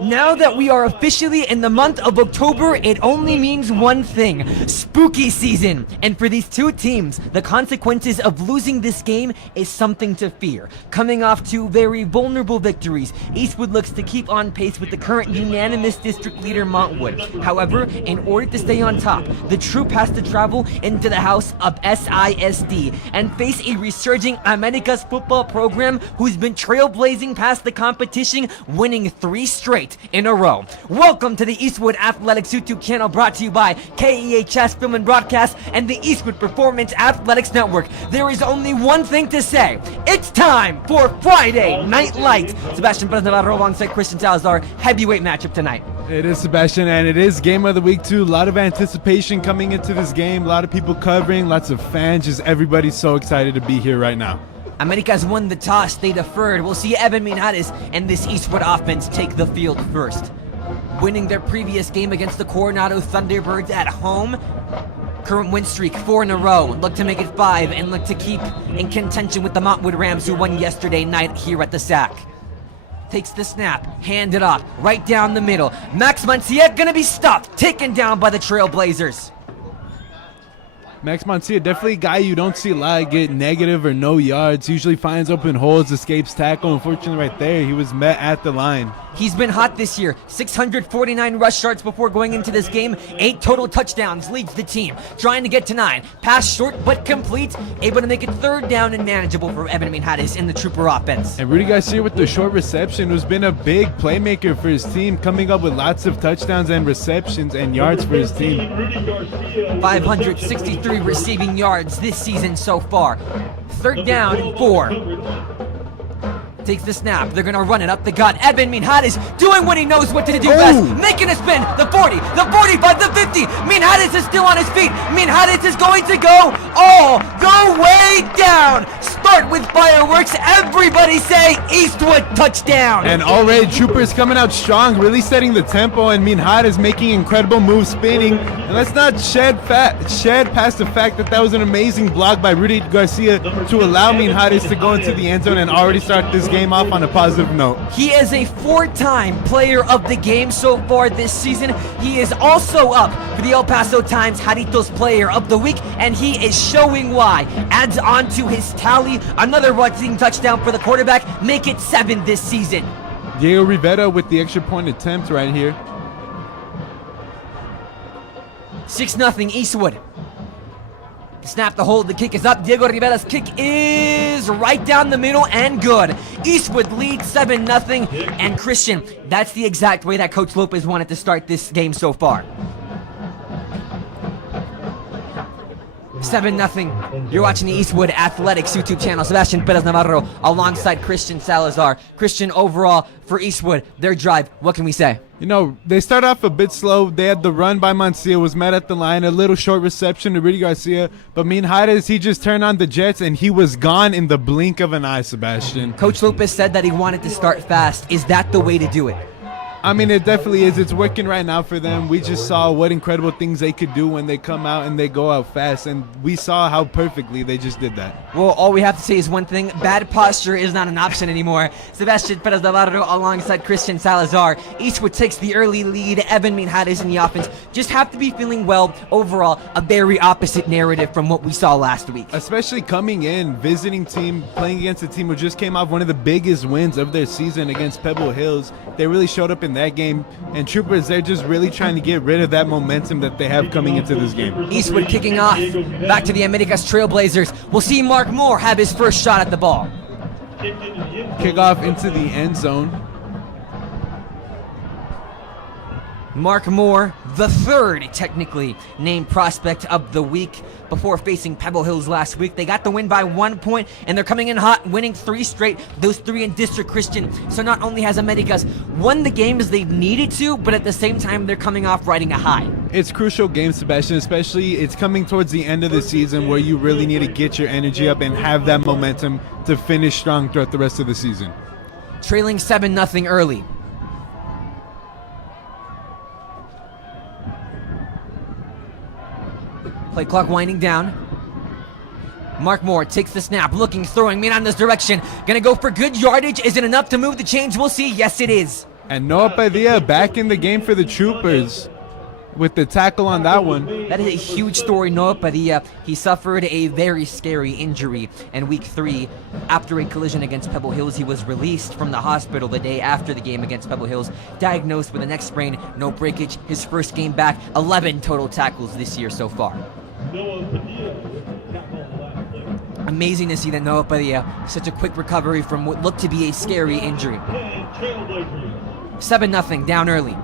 Now that we are officially in the month of October, it only means one thing: spooky season. And for these two teams, the consequences of losing this game is something to fear. Coming off two very vulnerable victories, Eastwood looks to keep on pace with the current unanimous district leader Montwood. However, in order to stay on top, the troop has to travel into the house of SISD and face a resurging Americas football program who's been trailblazing past the competition, winning 3 straight in a row. Welcome to the Eastwood Athletics YouTube channel, brought to you by KEHS Film and Broadcast and the Eastwood Performance Athletics Network. There is only one thing to say: it's time for Friday Night Light. Sebastian Perez Navarro alongside Christian Salazar. Heavyweight matchup tonight. It is, Sebastian, and it is game of the week too. A lot of anticipation coming into this game, a lot of people covering, lots of fans, just everybody's so excited to be here right now. Americas won the toss, they deferred. We'll see Evan Minares and this Eastwood offense take the field first. Winning their previous game against the Coronado Thunderbirds at home, current win streak 4 in a row. Look to make it 5 and look to keep in contention with the Montwood Rams, who won yesterday night here at the SAC. Takes the snap, hand it off, right down the middle. Max Mancia gonna be stopped, taken down by the Trailblazers. Max Mancia, definitely a guy you don't see a lot get negative or no yards. Usually finds open holes, escapes tackle. Unfortunately, right there, he was met at the line. He's been hot this year. 649 rush yards before going into this game. 8 total touchdowns, leads the team. Trying to get to 9. Pass short but complete. Able to make it 3rd down and manageable for Evan Minares in the Trooper offense. And Rudy Garcia with the short reception, who's been a big playmaker for his team, coming up with lots of touchdowns and receptions and yards for his team. 563 receiving yards this season so far. 3rd down and 4. Takes the snap. They're gonna run it up the gut. Evan Minares doing what he knows what to do best. Making a spin. The 40, the 45, the 50. Minares is still on his feet. Minares is going to go all the way down. Start with fireworks. Everybody say Eastwood touchdown. And already Troopers coming out strong, really setting the tempo, and Minares making incredible moves, spinning. And let's not shed past the fact that that was an amazing block by Rudy Garcia to allow Minares to go into the end zone and already start this game off on a positive note. He is a 4-time player of the game so far this season. He is also up for the El Paso Times Jaritos Player of the Week, and he is showing why. Adds on to his tally another rushing touchdown for the quarterback, make it 7 this season. Diego Rivera with the extra point attempt right here. 6-0 Eastwood. Snap the hold, the kick is up. Diego Rivera's kick is right down the middle and good. Eastwood leads 7-0. And Christian, that's the exact way that Coach Lopez wanted to start this game so far. 7-0. You're watching the Eastwood Athletics YouTube channel. Sebastian Perez Navarro alongside Christian Salazar. Christian, overall for Eastwood, their drive, what can we say? You know, they start off a bit slow. They had the run by Mancia, was met at the line, a little short reception to Rudy Garcia. But Minares, he just turned on the jets, and he was gone in the blink of an eye, Sebastian. Coach Lopez said that he wanted to start fast. Is that the way to do it? I mean, it definitely is. It's working right now for them. We just saw what incredible things they could do when they come out and they go out fast, and we saw how perfectly they just did that. Well, all we have to say is one thing: bad posture is not an option anymore. Sebastian Perez Navarro alongside Christian Salazar. Eastwood takes the early lead. Evan Minares in the offense just have to be feeling well. Overall, a very opposite narrative from what we saw last week. Especially coming in, visiting team, playing against a team who just came off one of the biggest wins of their season against Pebble Hills. They really showed up in that game, and Troopers, they're just really trying to get rid of that momentum that they have coming into this game. Eastwood kicking off, back to the Americas Trailblazers. We'll see Mark Moore have his first shot at the ball. Kickoff into the end zone. Mark Moore, the 3rd technically named prospect of the week before facing Pebble Hills last week. They got the win by 1 point, and they're coming in hot, winning 3 straight, those 3 in District Christian. So not only has Americas won the game as they needed to, but at the same time, they're coming off riding a high. It's crucial game, Sebastian, especially it's coming towards the end of the season where you really need to get your energy up and have that momentum to finish strong throughout the rest of the season. Trailing 7-0 early. Play clock winding down. Mark Moore takes the snap, looking, throwing Miranda's direction. Gonna go for good yardage. Is it enough to move the chains? We'll see. Yes, it is. And Noah Padilla back in the game for the Troopers with the tackle on that one. That is a huge story. Noah Padilla, he suffered a very scary injury in week 3 after a collision against Pebble Hills. He was released from the hospital the day after the game against Pebble Hills, diagnosed with a neck sprain, no breakage. His first game back, 11 total tackles this year so far. Amazing to see that Noah Padilla, such a quick recovery from what looked to be a scary injury. 7-0, down early.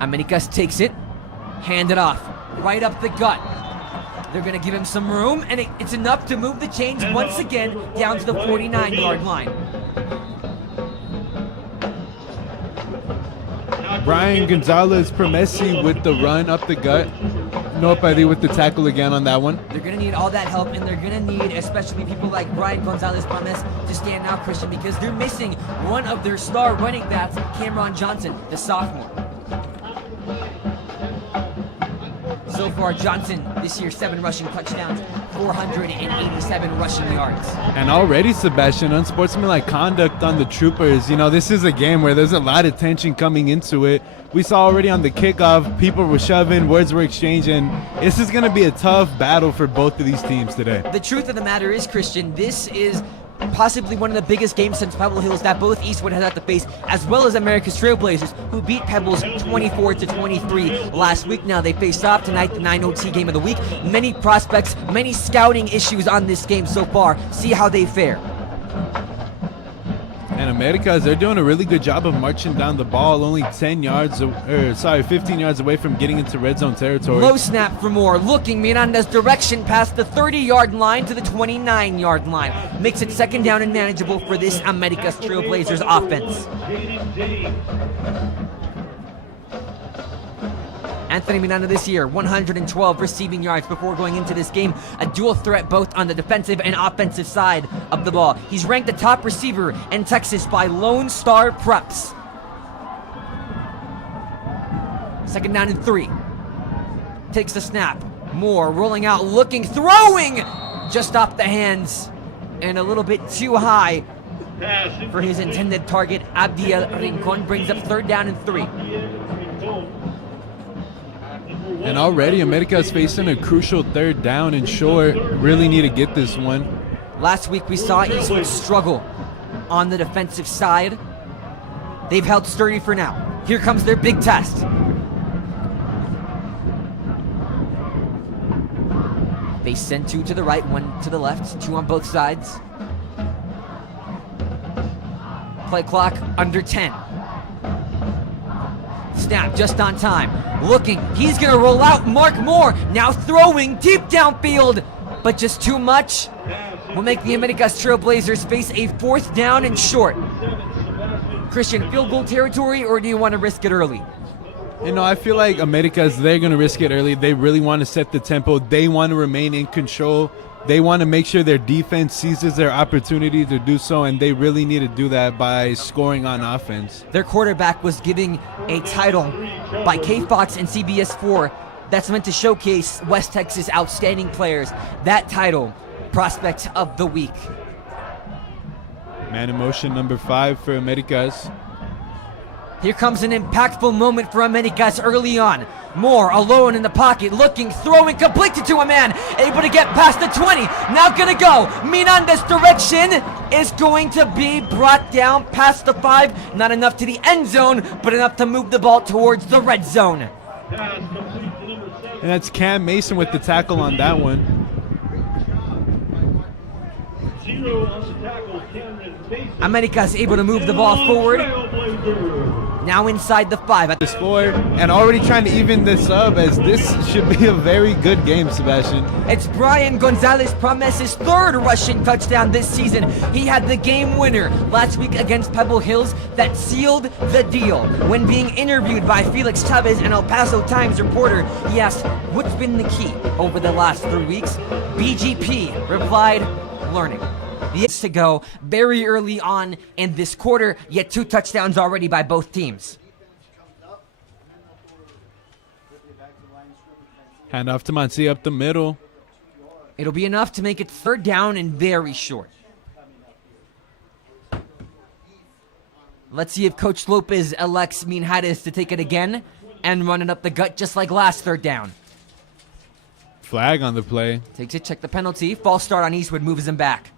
Americas takes it, hand it off, right up the gut. They're gonna give him some room, and it's enough to move the chains once again down to the 49-yard line. Brian Gonzalez Promesi with the run up the gut. Noah Padilla with the tackle again on that one. They're gonna need all that help, and they're gonna need especially people like Brian Gonzalez Promes to stand out, Christian, because they're missing one of their star running backs, Cameron Johnson, the sophomore. So far, Johnson this year, 7 rushing touchdowns, 487 rushing yards. And already, Sebastian, unsportsmanlike conduct on the Troopers. You know, this is a game where there's a lot of tension coming into it. We saw already on the kickoff, people were shoving, words were exchanging. This is going to be a tough battle for both of these teams today. The truth of the matter is, Christian, this is possibly one of the biggest games since Pebble Hills that both Eastwood has had to face, as well as America's Trailblazers, who beat Pebbles 24-23 last week. Now they face off tonight, the 9 OT game of the week. Many prospects, many scouting issues on this game so far. See how they fare. And Americas, they're doing a really good job of marching down the ball, only 15 yards away from getting into red zone territory. Low snap for Moore, looking Miranda's direction past the 30-yard line to the 29-yard line. Makes it 2nd down and manageable for this Americas Trailblazers offense. Anthony Miranda this year, 112 receiving yards before going into this game. A dual threat both on the defensive and offensive side of the ball. He's ranked the top receiver in Texas by Lone Star Preps. 2nd down and 3. Takes the snap. Moore rolling out, looking, throwing! Just off the hands and a little bit too high for his intended target. Abdiel Rincon brings up 3rd down and 3. And already America's facing a crucial 3rd down and short. Really need to get this one. Last week we saw Eastwood struggle on the defensive side. They've held sturdy for now. Here comes their big test. They send 2 to the right, 1 to the left, 2 on both sides. Play clock under 10. Snap just on time. Looking, he's gonna roll out. Mark Moore now throwing deep downfield, but just too much. Will make the Americas Trailblazers face a 4th down and short. Christian, field goal territory, or do you want to risk it early? You know, I feel like Americas, they're going to risk it early. They really want to set the tempo. They want to remain in control. They want to make sure their defense seizes their opportunity to do so, and they really need to do that by scoring on offense. Their quarterback was giving a title by K-Fox and CBS 4 that's meant to showcase West Texas outstanding players. That title, Prospect of the Week. Man in motion number 5 for Americas. Here comes an impactful moment for Americas early on. Moore alone in the pocket, looking, throwing, completed to a man, able to get past the 20. Now gonna go. Miranda's direction is going to be brought down past the 5. Not enough to the end zone, but enough to move the ball towards the red zone. And that's Cam Mason with the tackle on that one. Americas able to move the ball forward. Now inside the 5 at the score, and already trying to even this up, as this should be a very good game, Sebastian. It's Brian Gonzalez Promes' 3rd rushing touchdown this season. He had the game winner last week against Pebble Hills that sealed the deal. When being interviewed by Felix Chavez, an El Paso Times reporter, he asked, what's been the key over the last 3 weeks? BGP replied, learning. To go very early on in this quarter, yet 2 touchdowns already by both teams. Hand off to Mancia up the middle. It'll be enough to make it 3rd down and very short. Let's see if Coach Lopez elects Minhares to take it again and run it up the gut just like last 3rd down. Flag on the play. Takes it, check the penalty. False start on Eastwood, moves him back.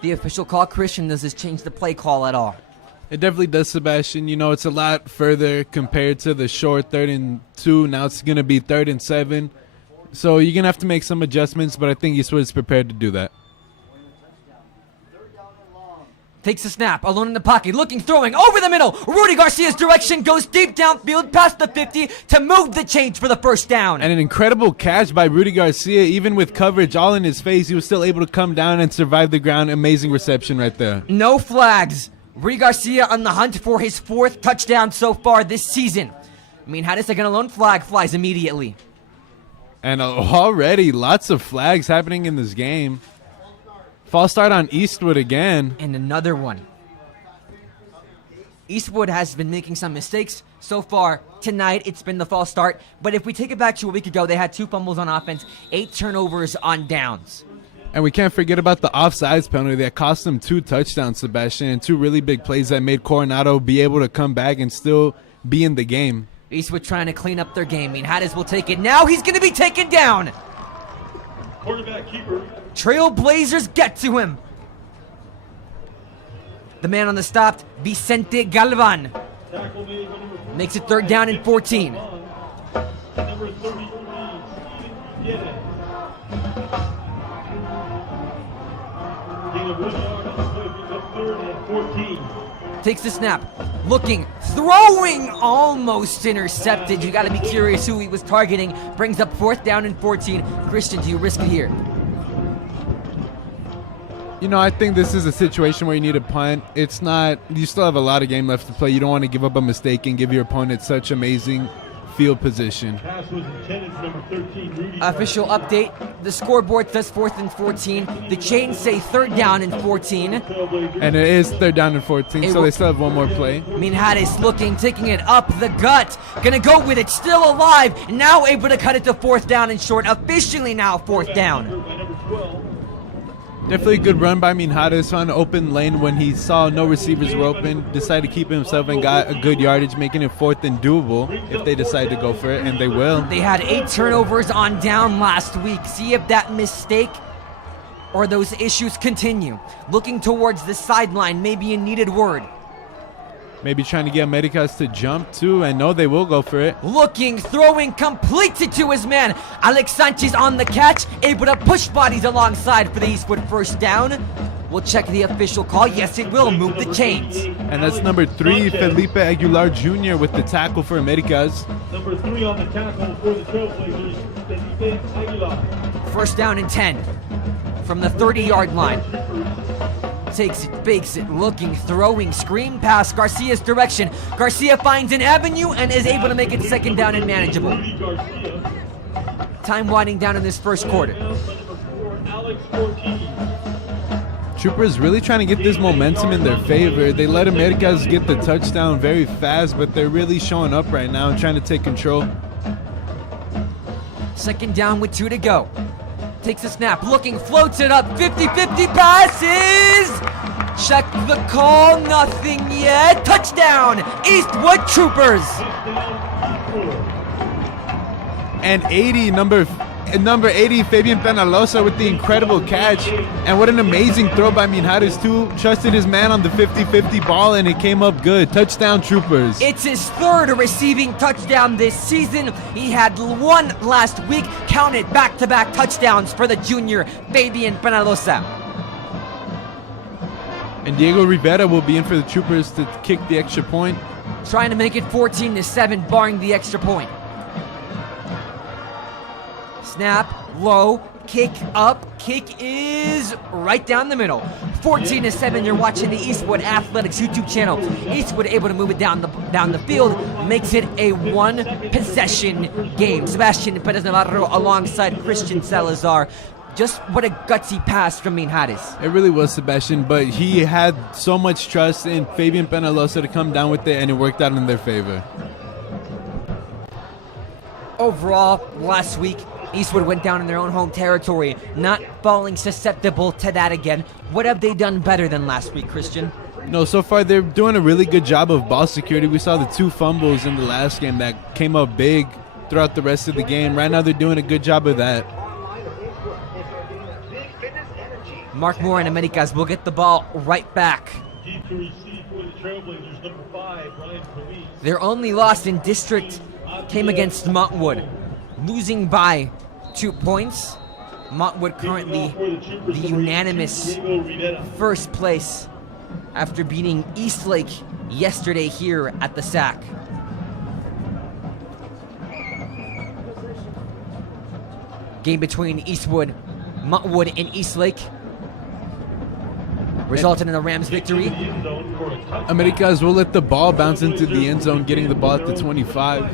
The official call, Christian, does this change the play call at all? It definitely does, Sebastian. You know, it's a lot further compared to the short 3rd and 2. Now it's going to be 3rd and 7. So you're going to have to make some adjustments, but I think Eastwood is prepared to do that. Takes a snap, alone in the pocket, looking, throwing, over the middle. Rudy Garcia's direction goes deep downfield past the 50 to move the chains for the 1st down. And an incredible catch by Rudy Garcia. Even with coverage all in his face, he was still able to come down and survive the ground. Amazing reception right there. No flags. Rudy Garcia on the hunt for his 4th touchdown so far this season. I mean, how does a lone flag flies immediately? And already lots of flags happening in this game. False start on Eastwood again. And another one. Eastwood has been making some mistakes so far tonight. It's been the false start. But if we take it back to a week ago, they had 2 fumbles on offense, 8 turnovers on downs. And we can't forget about the offsides penalty that cost them 2 touchdowns, Sebastian, and 2 really big plays that made Coronado be able to come back and still be in the game. Eastwood trying to clean up their game. Minhares will take it now. He's going to be taken down. Quarterback keeper. Trailblazers get to him. The man on the stop, Vicente Galvan. Makes it 3rd down and 14. Number 33, Pierre. Gain of 1 yard on the play, brings up 3rd and 14. Takes the snap, looking, throwing, almost intercepted. You got to be curious who he was targeting. Brings up 4th down and 14. Christian, do you risk it here? You know, I think this is a situation where you need a punt. It's not, you still have a lot of game left to play. You don't want to give up a mistake and give your opponent such amazing field position. Pass was intended for number 13, Rudy. Official update, the scoreboard says 4th and 14. The chains say 3rd down and 14. And it is 3rd down and 14, so they still have 1 more play. Minhares looking, taking it up the gut. Gonna go with it, still alive. Now able to cut it to 4th down and short. Officially now 4th down. Number 12. Definitely a good run by Minhares on an open lane when he saw no receivers were open. Decided to keep himself and got a good yardage, making it 4th and doable if they decide to go for it, and they will. They had 8 turnovers on down last week. See if that mistake or those issues continue. Looking towards the sideline, maybe a needed word. Maybe trying to get Americas to jump too, and no, they will go for it. Looking, throwing, completes it to his man. Alex Sanchez on the catch, able to push bodies alongside for the Eastwood 1st down. We'll check the official call. Yes, it will move the chains. And that's number 3, Felipe Aguilar Jr. with the tackle for Americas. Number 3 on the tackle for the Trailblazers, Felipe Aguilar. 1st down and 10 from the 30-yard line. Takes it, fakes it, looking, throwing, screen pass, Garcia's direction. Garcia finds an avenue and is able to make it 2nd down and manageable. Time winding down in this 1st quarter. Troopers really trying to get this momentum in their favor. They let Americas get the touchdown very fast, but they're really showing up right now and trying to take control. 2nd down with 2 to go. Takes a snap, looking, floats it up, 50-50 passes! Check the call, nothing yet. Touchdown, Eastwood Troopers! And 80, number 80, Fabian Penalosa with the incredible catch. And what an amazing throw by Minhares too. Trusted his man on the 50-50 ball and it came up good. Touchdown Troopers. It's his 3rd receiving touchdown this season. He had 1 last week. Counted back-to-back touchdowns for the junior Fabian Penalosa. And Diego Rivera will be in for the Troopers to kick the extra point. Trying to make it 14-7, barring the extra point. Snap, low, kick up, kick is right down the middle. 14-7, you're watching the Eastwood Athletics YouTube channel. Eastwood able to move it down the field, makes it a 1-possession game. Sebastian Perez Navarro alongside Christian Salazar. Just what a gutsy pass from Minhares. It really was, Sebastian, but he had so much trust in Fabian Penalosa to come down with it, and it worked out in their favor. Overall, last week, Eastwood went down in their own home territory, not falling susceptible to that again. What have they done better than last week, Christian? No, so far they're doing a really good job of ball security. We saw the 2 fumbles in the last game that came up big throughout the rest of the game. Right now they're doing a good job of that. Mark Moore and Americas will get the ball right back. Deep to receive for the Trailblazers, number 5, Ryan Ruiz. Their only loss in district came against Montwood, losing by 2 points. Montwood currently the unanimous first place after beating Eastlake yesterday here at the SAC. Game between Eastwood, Montwood, and Eastlake resulted in a Rams victory. Americas will let the ball bounce into the end zone, getting the ball at the 25.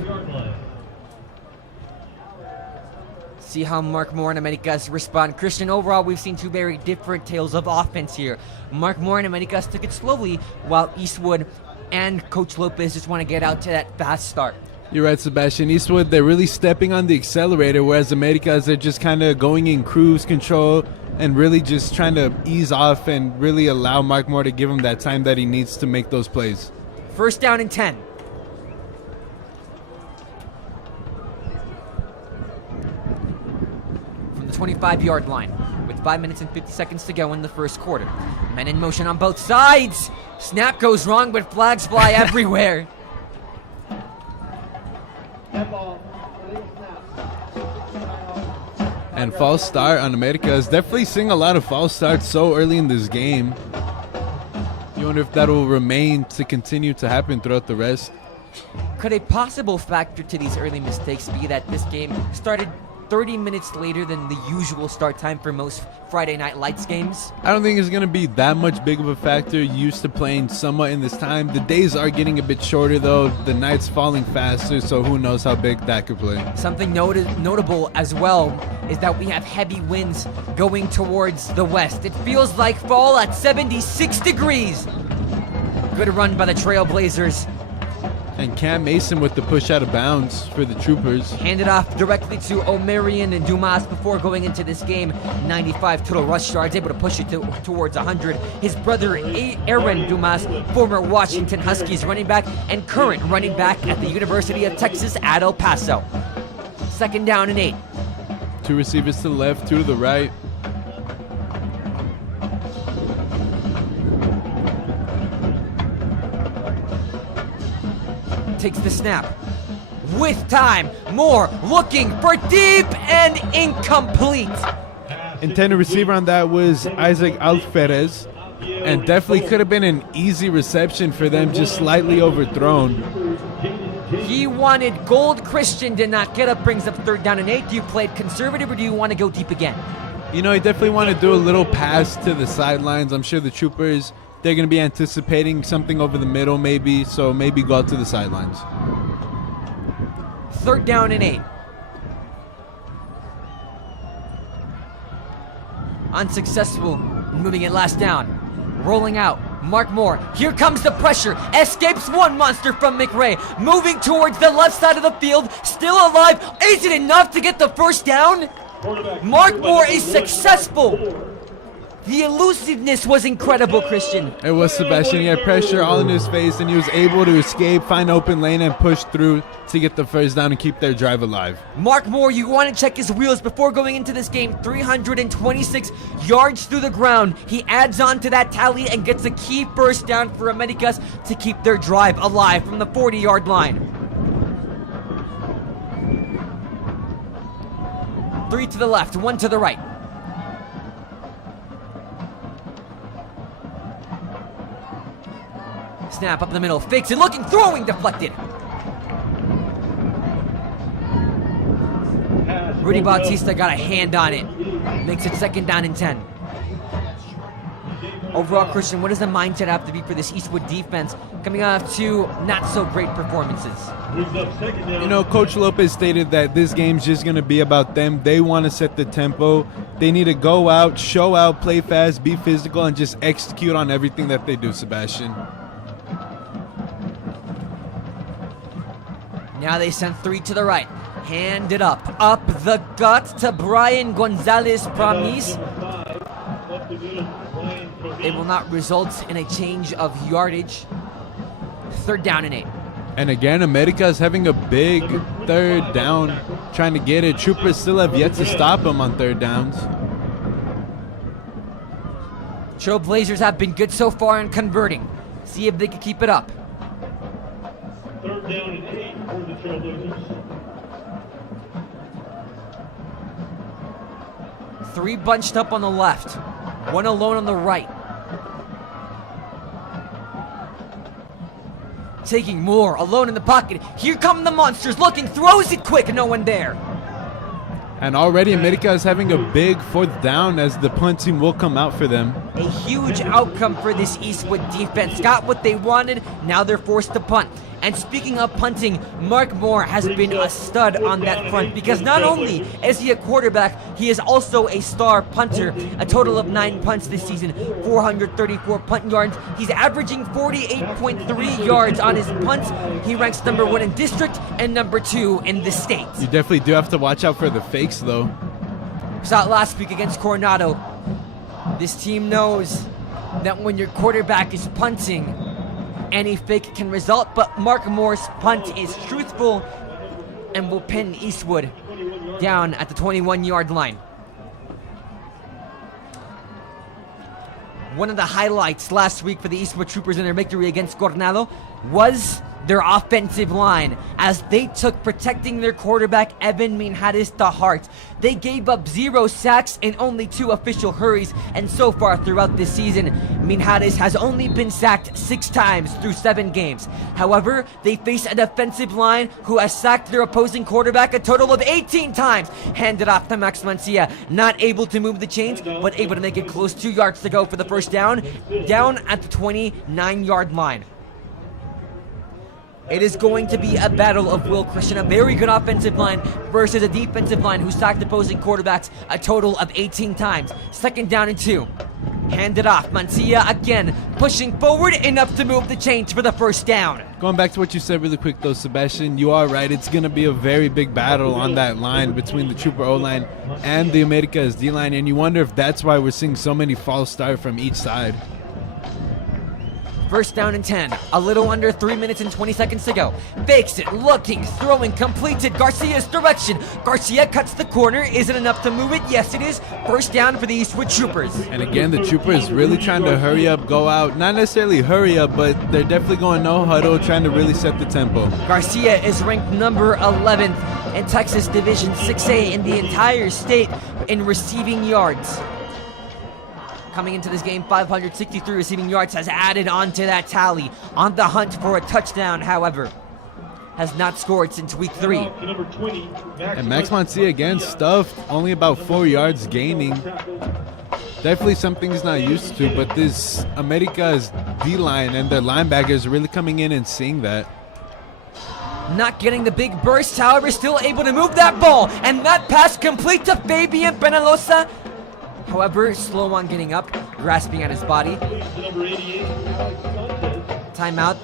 See how Mark Moore and Americas respond. Christian, overall, we've seen 2 very different tales of offense here. Mark Moore and Americas took it slowly, while Eastwood and Coach Lopez just want to get out to that fast start. You're right, Sebastian. Eastwood, they're really stepping on the accelerator, whereas Americas, they're just kind of going in cruise control and really just trying to ease off and really allow Mark Moore to give him that time that he needs to make those plays. First down and 10. From the 25-yard line, with 5 minutes and 50 seconds to go in the first quarter. Men in motion on both sides. Snap goes wrong, but flags fly everywhere. And false start on Americas. Definitely seeing a lot of false starts so early in this game. You wonder if that will remain to continue to happen throughout the rest. Could a possible factor to these early mistakes be that this game started 30 minutes later than the usual start time for most Friday Night Lights games? I don't think it's going to be that much big of a factor. Used to playing somewhat in this time. The days are getting a bit shorter though. The nights falling faster, so who knows how big that could play. Something notable as well is that we have heavy winds going towards the west. It feels like fall at 76 degrees. Good run by the Trailblazers. And Cam Mason with the push out of bounds for the Troopers. Handed off directly to Omarion and Dumas before going into this game. 95 total rush yards, able to push it towards 100. His brother Aaron Dumas, former Washington Huskies running back and current running back at the University of Texas at El Paso. Second down and 8. 2 receivers to the left, 2 to the right. Takes the snap. With time, Moore looking for deep and incomplete. Intended receiver on that was Isaac Alferez. And definitely could have been an easy reception for them, just slightly overthrown. He wanted gold. Christian did not get up, brings up third down and 8. Do you play it conservative or do you want to go deep again? You know, I definitely want to do a little pass to the sidelines. I'm sure the Troopers, they're going to be anticipating something over the middle maybe, so maybe go out to the sidelines. Third down and 8. Unsuccessful moving it last down. Rolling out. Mark Moore. Here comes the pressure. Escapes one monster from McRae. Moving towards the left side of the field. Still alive. Is it enough to get the first down? Mark Moore is successful. The elusiveness was incredible, Christian. It was, Sebastian. He had pressure all in his face, and he was able to escape, find open lane, and push through to get the first down and keep their drive alive. Mark Moore, you want to check his wheels before going into this game. 326 yards through the ground. He adds on to that tally and gets a key first down for Americas to keep their drive alive from the 40-yard line. 3 to the left, 1 to the right. Snap up the middle, fakes it, looking, throwing, deflected. Rudy Bautista got a hand on it. Makes it second down and 10. Overall, Christian, what does the mindset have to be for this Eastwood defense coming off two not-so-great performances? You know, Coach Lopez stated that this game's just going to be about them. They want to set the tempo. They need to go out, show out, play fast, be physical, and just execute on everything that they do, Sebastian. Now they send three to the right. Hand it up the gut to Brian Gonzalez Pramis. It will not result in a change of yardage. 3rd down and 8. And again, America is having a big 3rd down, trying to get it. Troopers still have yet to stop them on 3rd downs. Trailblazers have been good so far in converting. See if they can keep it up. 3rd down and 8 for the Trailblazers. 3 bunched up on the left, 1 alone on the right. Taking more, alone in the pocket. Here come the monsters, looking, throws it quick, no one there. And already America is having a big 4th down as the punt team will come out for them. A huge outcome for this Eastwood defense. Got what they wanted, now they're forced to punt. And speaking of punting, Mark Moore has been a stud on that front because not only is he a quarterback, he is also a star punter. A total of 9 punts this season, 434 punt yards. He's averaging 48.3 yards on his punts. He ranks number 1 in district and number 2 in the state. You definitely do have to watch out for the fakes, though. Saw it last week against Coronado. This team knows that when your quarterback is punting, any fake can result, but Mark Moore's punt is truthful and will pin Eastwood down at the 21-yard line. One of the highlights last week for the Eastwood Troopers in their victory against Coronado was their offensive line as they took protecting their quarterback Evan Minhares to heart. They gave up 0 sacks and only 2 official hurries, and so far throughout this season, Minhares has only been sacked 6 times through 7 games. However, they face a defensive line who has sacked their opposing quarterback a total of 18 times. Handed off to Max Mancia, not able to move the chains, but able to make it close. 2 yards to go for the 1st down, down at the 29-yard line. It is going to be a battle of will, Christian. A very good offensive line versus a defensive line who sacked opposing quarterbacks a total of 18 times. 2nd down and 2. Hand it off. Mancia again pushing forward enough to move the chains for the 1st down. Going back to what you said really quick, though, Sebastian, you are right. It's going to be a very big battle on that line between the Trooper O-line and the Americas D-line, and you wonder if that's why we're seeing so many false starts from each side. 1st down and 10. A little under 3 minutes and 20 seconds to go. Fakes it, looking, throwing, completed. Garcia's direction. Garcia cuts the corner. Is it enough to move it? Yes, it is. 1st down for the Eastwood Troopers. And again, the Troopers really trying to hurry up, go out. Not necessarily hurry up, but they're definitely going no huddle, trying to really set the tempo. Garcia is ranked number 11th in Texas Division 6A in the entire state in receiving yards. Coming into this game, 563 receiving yards has added on to that tally. On the hunt for a touchdown, however, has not scored since week 3. And Max Mancia again stuffed, only about 4 yards gaining. Definitely something he's not used to, but this America's D-line and their linebackers are really coming in and seeing that. Not getting the big burst, however, still able to move that ball. And that pass complete to Fabian Penalosa. However, slow on getting up, grasping at his body. Timeout.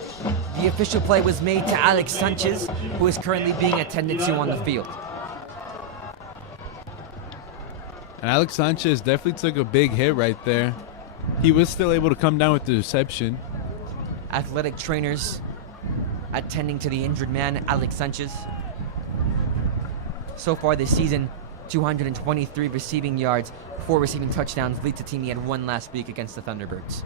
The official play was made to Alex Sanchez, who is currently being attended to on the field. And Alex Sanchez definitely took a big hit right there. He was still able to come down with the reception. Athletic trainers attending to the injured man, Alex Sanchez. So far this season, 223 receiving yards, 4 receiving touchdowns, leads the team. He had 1 last week against the Thunderbirds.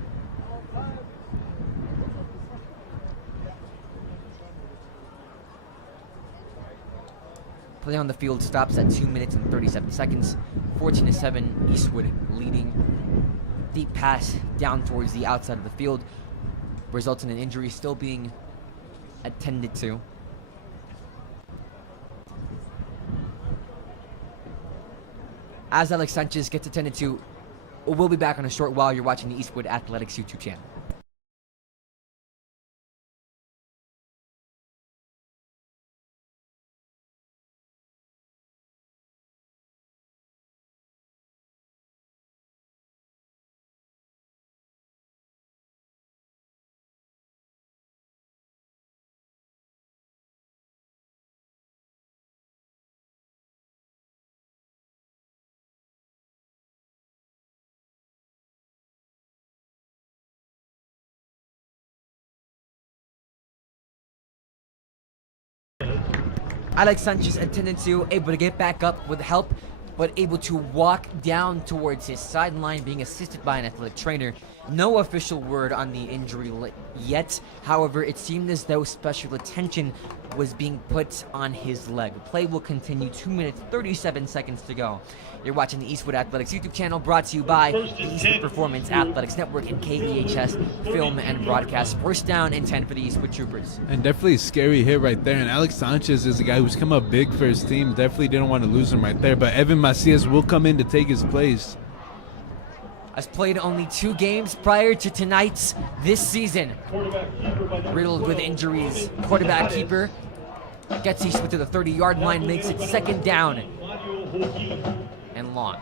Play on the field stops at 2 minutes and 37 seconds. 14-7, Eastwood leading. Deep pass down towards the outside of the field results in an injury still being attended to. As Alex Sanchez gets attended to, We'll be back in a short while. You're watching the Eastwood Athletics YouTube channel. Alex Sanchez attended to, able to get back up with help, but able to walk down towards his sideline, being assisted by an athletic trainer. No official word on the injury yet. However, it seemed as though special attention was being put on his leg. Play will continue. 2 minutes, 37 seconds to go. You're watching the Eastwood Athletics YouTube channel, brought to you by the Eastwood Performance Athletics Network and KEHS Film and Broadcast. First down and 10 for the Eastwood Troopers. And definitely a scary hit right there. And Alex Sanchez is a guy who's come up big for his team. Definitely didn't want to lose him right there. But Evan Macias will come in to take his place. Has played only 2 games prior to tonight's this season. Riddled with injuries. Quarterback keeper gets Eastwood to the 30-yard line, makes it second down and long.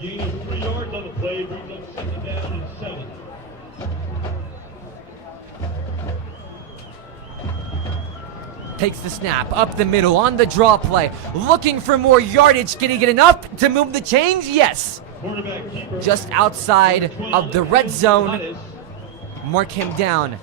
Gain of 3 yards on the play, brings up second down and 7. Takes the snap, up the middle, on the draw play, looking for more yardage. Can he get enough to move the chains? Yes. Just outside of the red zone. Mark him down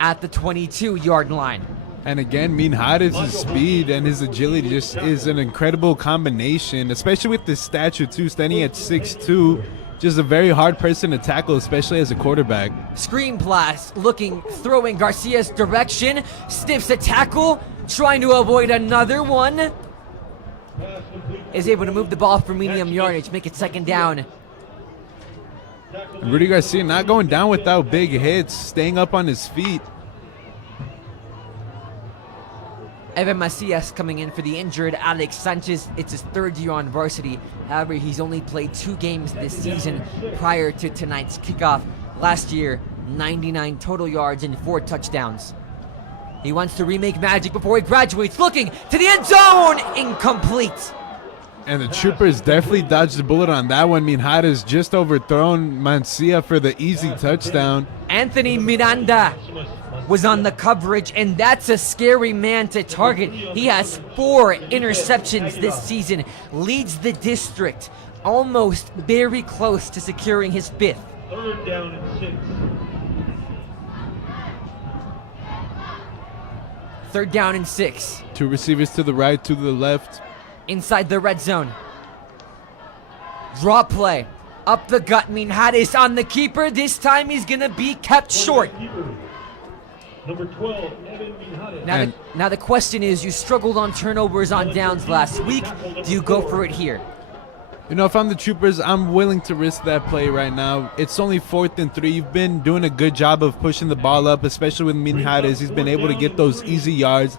at the 22-yard line. And again, Minhad's speed and his agility just is an incredible combination, especially with his stature too, standing at 6'2". Just a very hard person to tackle, especially as a quarterback. Screen pass, looking, throwing Garcia's direction, stiffs a tackle, trying to avoid another one. Is able to move the ball for medium yardage, make it second down. And Rudy Garcia not going down without big hits, staying up on his feet. Evan Macias coming in for the injured Alex Sanchez. It's his 3rd year on varsity. However, he's only played 2 games this season prior to tonight's kickoff. Last year, 99 total yards and 4 touchdowns. He wants to remake magic before he graduates. Looking to the end zone. Incomplete. And the Troopers definitely dodged the bullet on that one. Minhada's just overthrown Mancia for the easy touchdown. Anthony Miranda was on the coverage, and that's a scary man to target. He has 4 interceptions this season, leads the district, almost very close to securing his 5th. 3rd down and 6. 3rd down and 6. 2 receivers to the right, 2 to the left. Inside the red zone. Draw play. Up the gut, Minhadis on the keeper. This time he's going to be kept short. Number 12, Evan Minhadis. Now the question is, you struggled on turnovers on downs last week. Do you go for it here? You know, if I'm the Troopers, I'm willing to risk that play right now. It's only 4th and 3. You've been doing a good job of pushing the ball up, especially with Minhadis. He's been able to get those easy yards.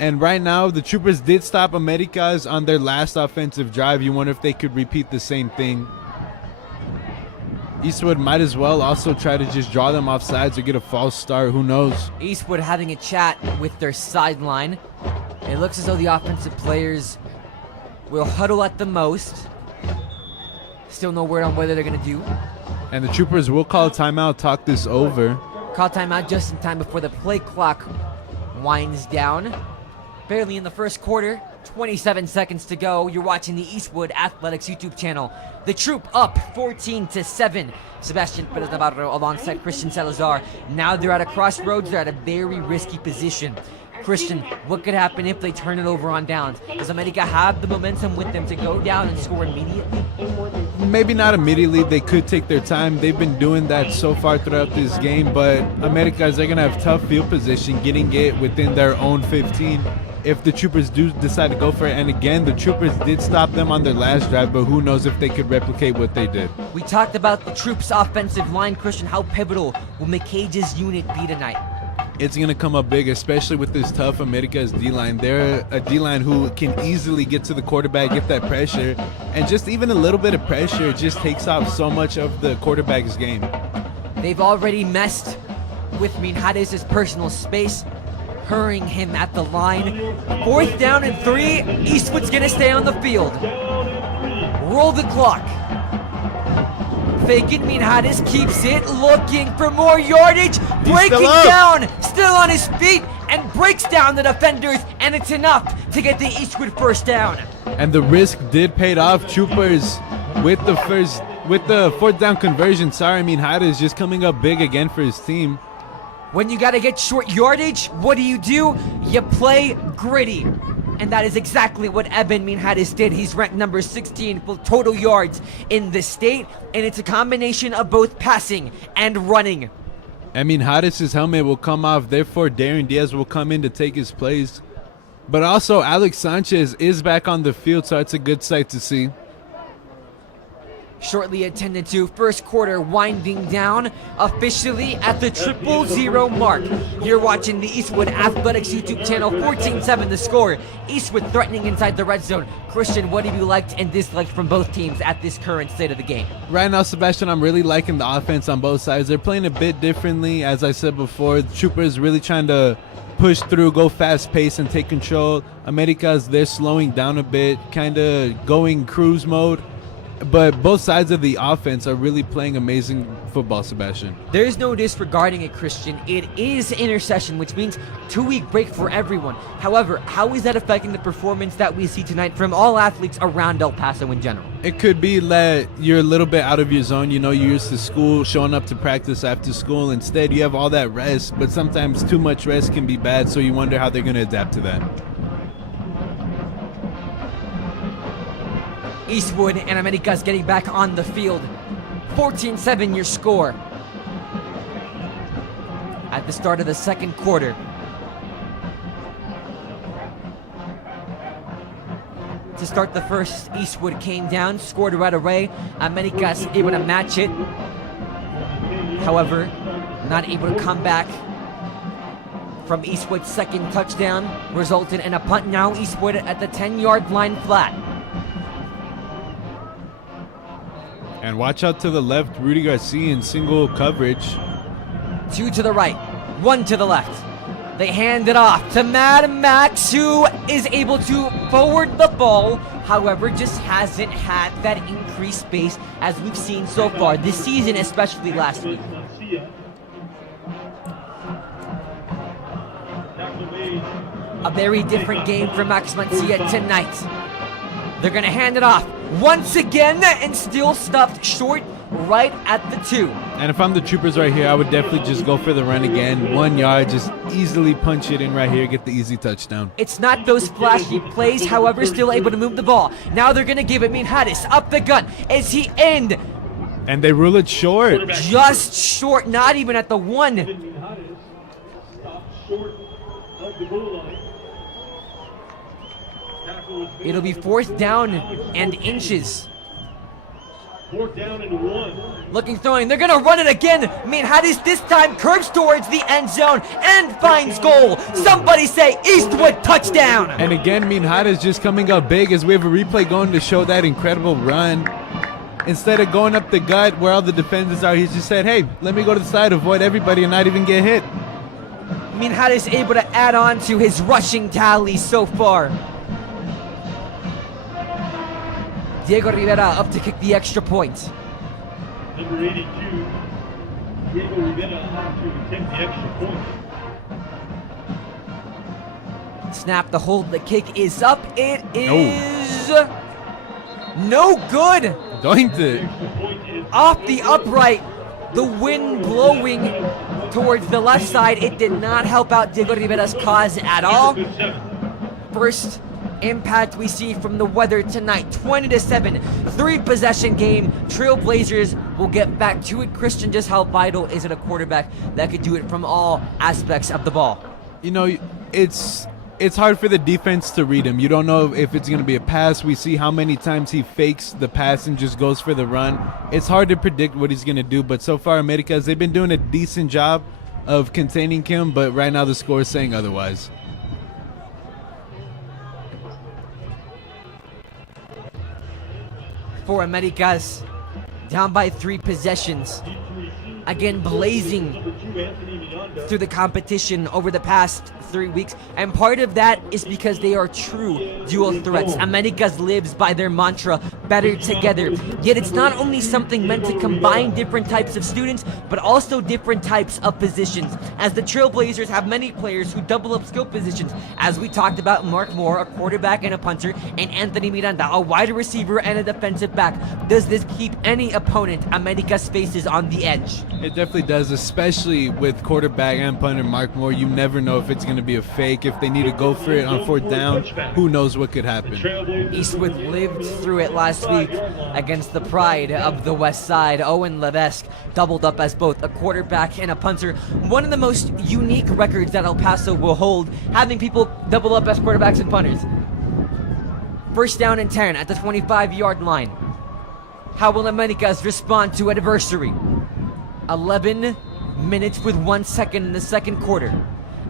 And right now, the Troopers did stop Americas on their last offensive drive. You wonder if they could repeat the same thing. Eastwood might as well also try to just draw them off sides or get a false start. Who knows? Eastwood having a chat with their sideline. It looks as though the offensive players will huddle at the most. Still no word on whether they're going to do. And the Troopers will call a timeout, talk this over. Call timeout just in time before the play clock winds down. Barely in the first quarter. 27 seconds to go. You're watching the Eastwood Athletics YouTube channel. The Troop up 14-7. Sebastian Perez Navarro alongside Christian Salazar. Now they're at a crossroads. They're at a very risky position. Christian, what could happen if they turn it over on downs? Does America have the momentum with them to go down and score immediately? Maybe not immediately. They could take their time. They've been doing that so far throughout this game, but Americas, they're going to have tough field position getting it within their own 15 if the Troopers do decide to go for it. And again, the Troopers did stop them on their last drive, but who knows if they could replicate what they did. We talked about the Troops' offensive line. Christian, how pivotal will McCage's unit be tonight? it's going to come up big, especially with this tough America's D-line. They're a D-line who can easily get to the quarterback, get that pressure, and just even a little bit of pressure just takes off so much of the quarterback's game. They've already messed with Minhares' personal space, hurrying him at the line. 4th down and 3. Eastwood's gonna stay on the field. Roll the clock. Faking Minhares keeps it, looking for more yardage. Breaking down, still on his feet, and breaks down the defenders, and it's enough to get the Eastwood 1st down. And the risk did pay off. Troopers with the 4th down conversion. Sorry, Minhares just coming up big again for his team. When you gotta get short yardage, what do? You play gritty. And that is exactly what Eben Minhares did. He's ranked number 16 for total yards in the state, and it's a combination of both passing and running. And Minhares' helmet will come off, therefore Darren Diaz will come in to take his place. But also Alex Sanchez is back on the field, so it's a good sight to see. Shortly attended to, 1st quarter winding down, officially at the 000 mark. You're watching the Eastwood Athletics YouTube channel, 14-7 the score. Eastwood threatening inside the red zone. Christian, what have you liked and disliked from both teams at this current state of the game? Right now, Sebastian, I'm really liking the offense on both sides. They're playing a bit differently, as I said before. The Troopers really trying to push through, go fast pace and take control. Americas, they're slowing down a bit, kind of going cruise mode. But both sides of the offense are really playing amazing football, Sebastian. There's no disregarding it, Christian. It is intercession, which means 2-week break for everyone. However, how is that affecting the performance that we see tonight from all athletes around El Paso in general? It could be that you're a little bit out of your zone. You know, you're used to school, showing up to practice after school. Instead, you have all that rest, but sometimes too much rest can be bad, so you wonder how they're going to adapt to that. Eastwood and Americas getting back on the field. 14-7 your score. At the start of the 2nd quarter. To start the first, Eastwood came down, scored right away. Americas able to match it. However, not able to come back from Eastwood's 2nd touchdown. Resulted in a punt now. Eastwood at the 10-yard line flat. And watch out to the left, Rudy Garcia in single coverage. 2 to the right, 1 to the left. They hand it off to Mad Max, who is able to forward the ball. However, just hasn't had that increased pace as we've seen so far this season, especially last week. A very different game for Max Mancia tonight. They're going to hand it off once again and still stuffed short right at the 2. And if I'm the Troopers right here, I would definitely just go for the run again. 1 yard, just easily punch it in right here, get the easy touchdown. It's not those flashy plays, however, still able to move the ball. Now they're going to give it Minhares up the gut. Is he in? And they rule it short. Just short, not even at the 1. It'll be 4th down and inches. 4th down and 1. Looking throwing. They're going to run it again. Minhares this time curves towards the end zone and finds goal. Somebody say Eastwood touchdown. And again, Minhares just coming up big as we have a replay going to show that incredible run. Instead of going up the gut where all the defenders are, he just said, hey, let me go to the side, avoid everybody and not even get hit. Minhares able to add on to his rushing tally so far. Diego Rivera up to kick the extra point. Number 82, Diego Rivera up to take the extra point. Snap, the hold, the kick is up. It is no good. Going to Off the upright, the wind blowing towards the left side. It did not help out Diego Rivera's cause at all. First impact we see from the weather tonight. 20-7, 3-possession game. Trailblazers will get back to it. Christian, just how vital is it a quarterback that could do it from all aspects of the ball? You know, it's hard for the defense to read him. You don't know if it's going to be a pass. We see how many times he fakes the pass and just goes for the run. It's hard to predict what he's going to do, but so far Americas, they've been doing a decent job of containing him, but right now the score is saying otherwise. For Americas, down by 3 possessions. Again, blazing through the competition over the past 3 weeks, and part of that is because they are true dual threats. Americas lives by their mantra, better together. Yet it's not only something meant to combine different types of students, but also different types of positions, as the Trailblazers have many players who double up skill positions, as we talked about. Mark Moore, a quarterback and a punter, and Anthony Miranda, a wide receiver and a defensive back. Does this keep any opponent Americas faces on the edge? It definitely does, especially with quarterback and punter Mark Moore. You never know if it's going to be a fake. If they need to go for it on 4th down, who knows what could happen. Eastwood lived through it last week against the pride of the West Side. Owen Levesque doubled up as both a quarterback and a punter. One of the most unique records that El Paso will hold, having people double up as quarterbacks and punters. 1st down and 10 at the 25-yard line. How will Americas respond to adversary? 11 minutes with 1 second in the second quarter.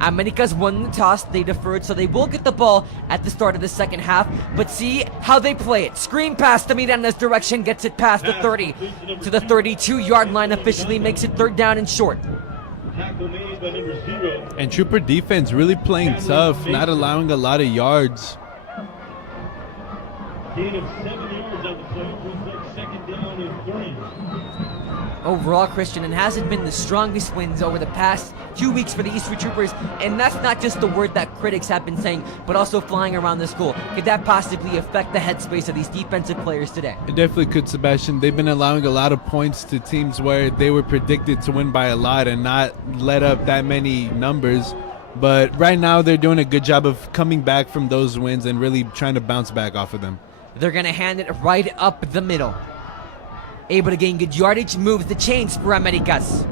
Americas won the toss, they deferred, so they will get the ball at the start of the second half, but see how they play it. Screen pass to Miranda's direction, gets it past the 30 to the 32-yard line, officially makes it 3rd down and short. And Trooper defense really playing tough, not allowing a lot of yards. Gain of 7 yards on the play, brings up 2nd down and 3. Overall, Christian, and hasn't been the strongest wins over the past 2 weeks for the Eastwood Troopers, and that's not just the word that critics have been saying, but also flying around the school. Could that possibly affect the headspace of these defensive players today? It definitely could, Sebastian. They've been allowing a lot of points to teams where they were predicted to win by a lot and not let up that many numbers. But right now they're doing a good job of coming back from those wins and really trying to bounce back off of them. They're going to hand it right up the middle. Able to gain good yardage, moves the chains for Americas.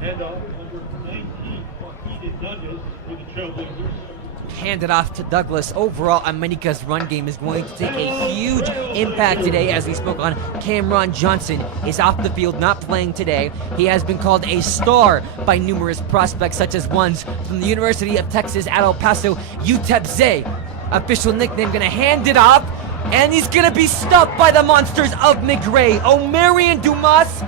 Handoff, number 19, Joaquin Douglas for the Trailblazers. Handed off to Douglas. Overall, America's run game is going to take a huge impact today. As we spoke on, Cameron Johnson is off the field, not playing today. He has been called a star by numerous prospects, such as ones from the University of Texas at El Paso, UTEP-Z. Official nickname, gonna hand it off, and he's gonna be stuffed by the monsters of McRae. Omarion Dumas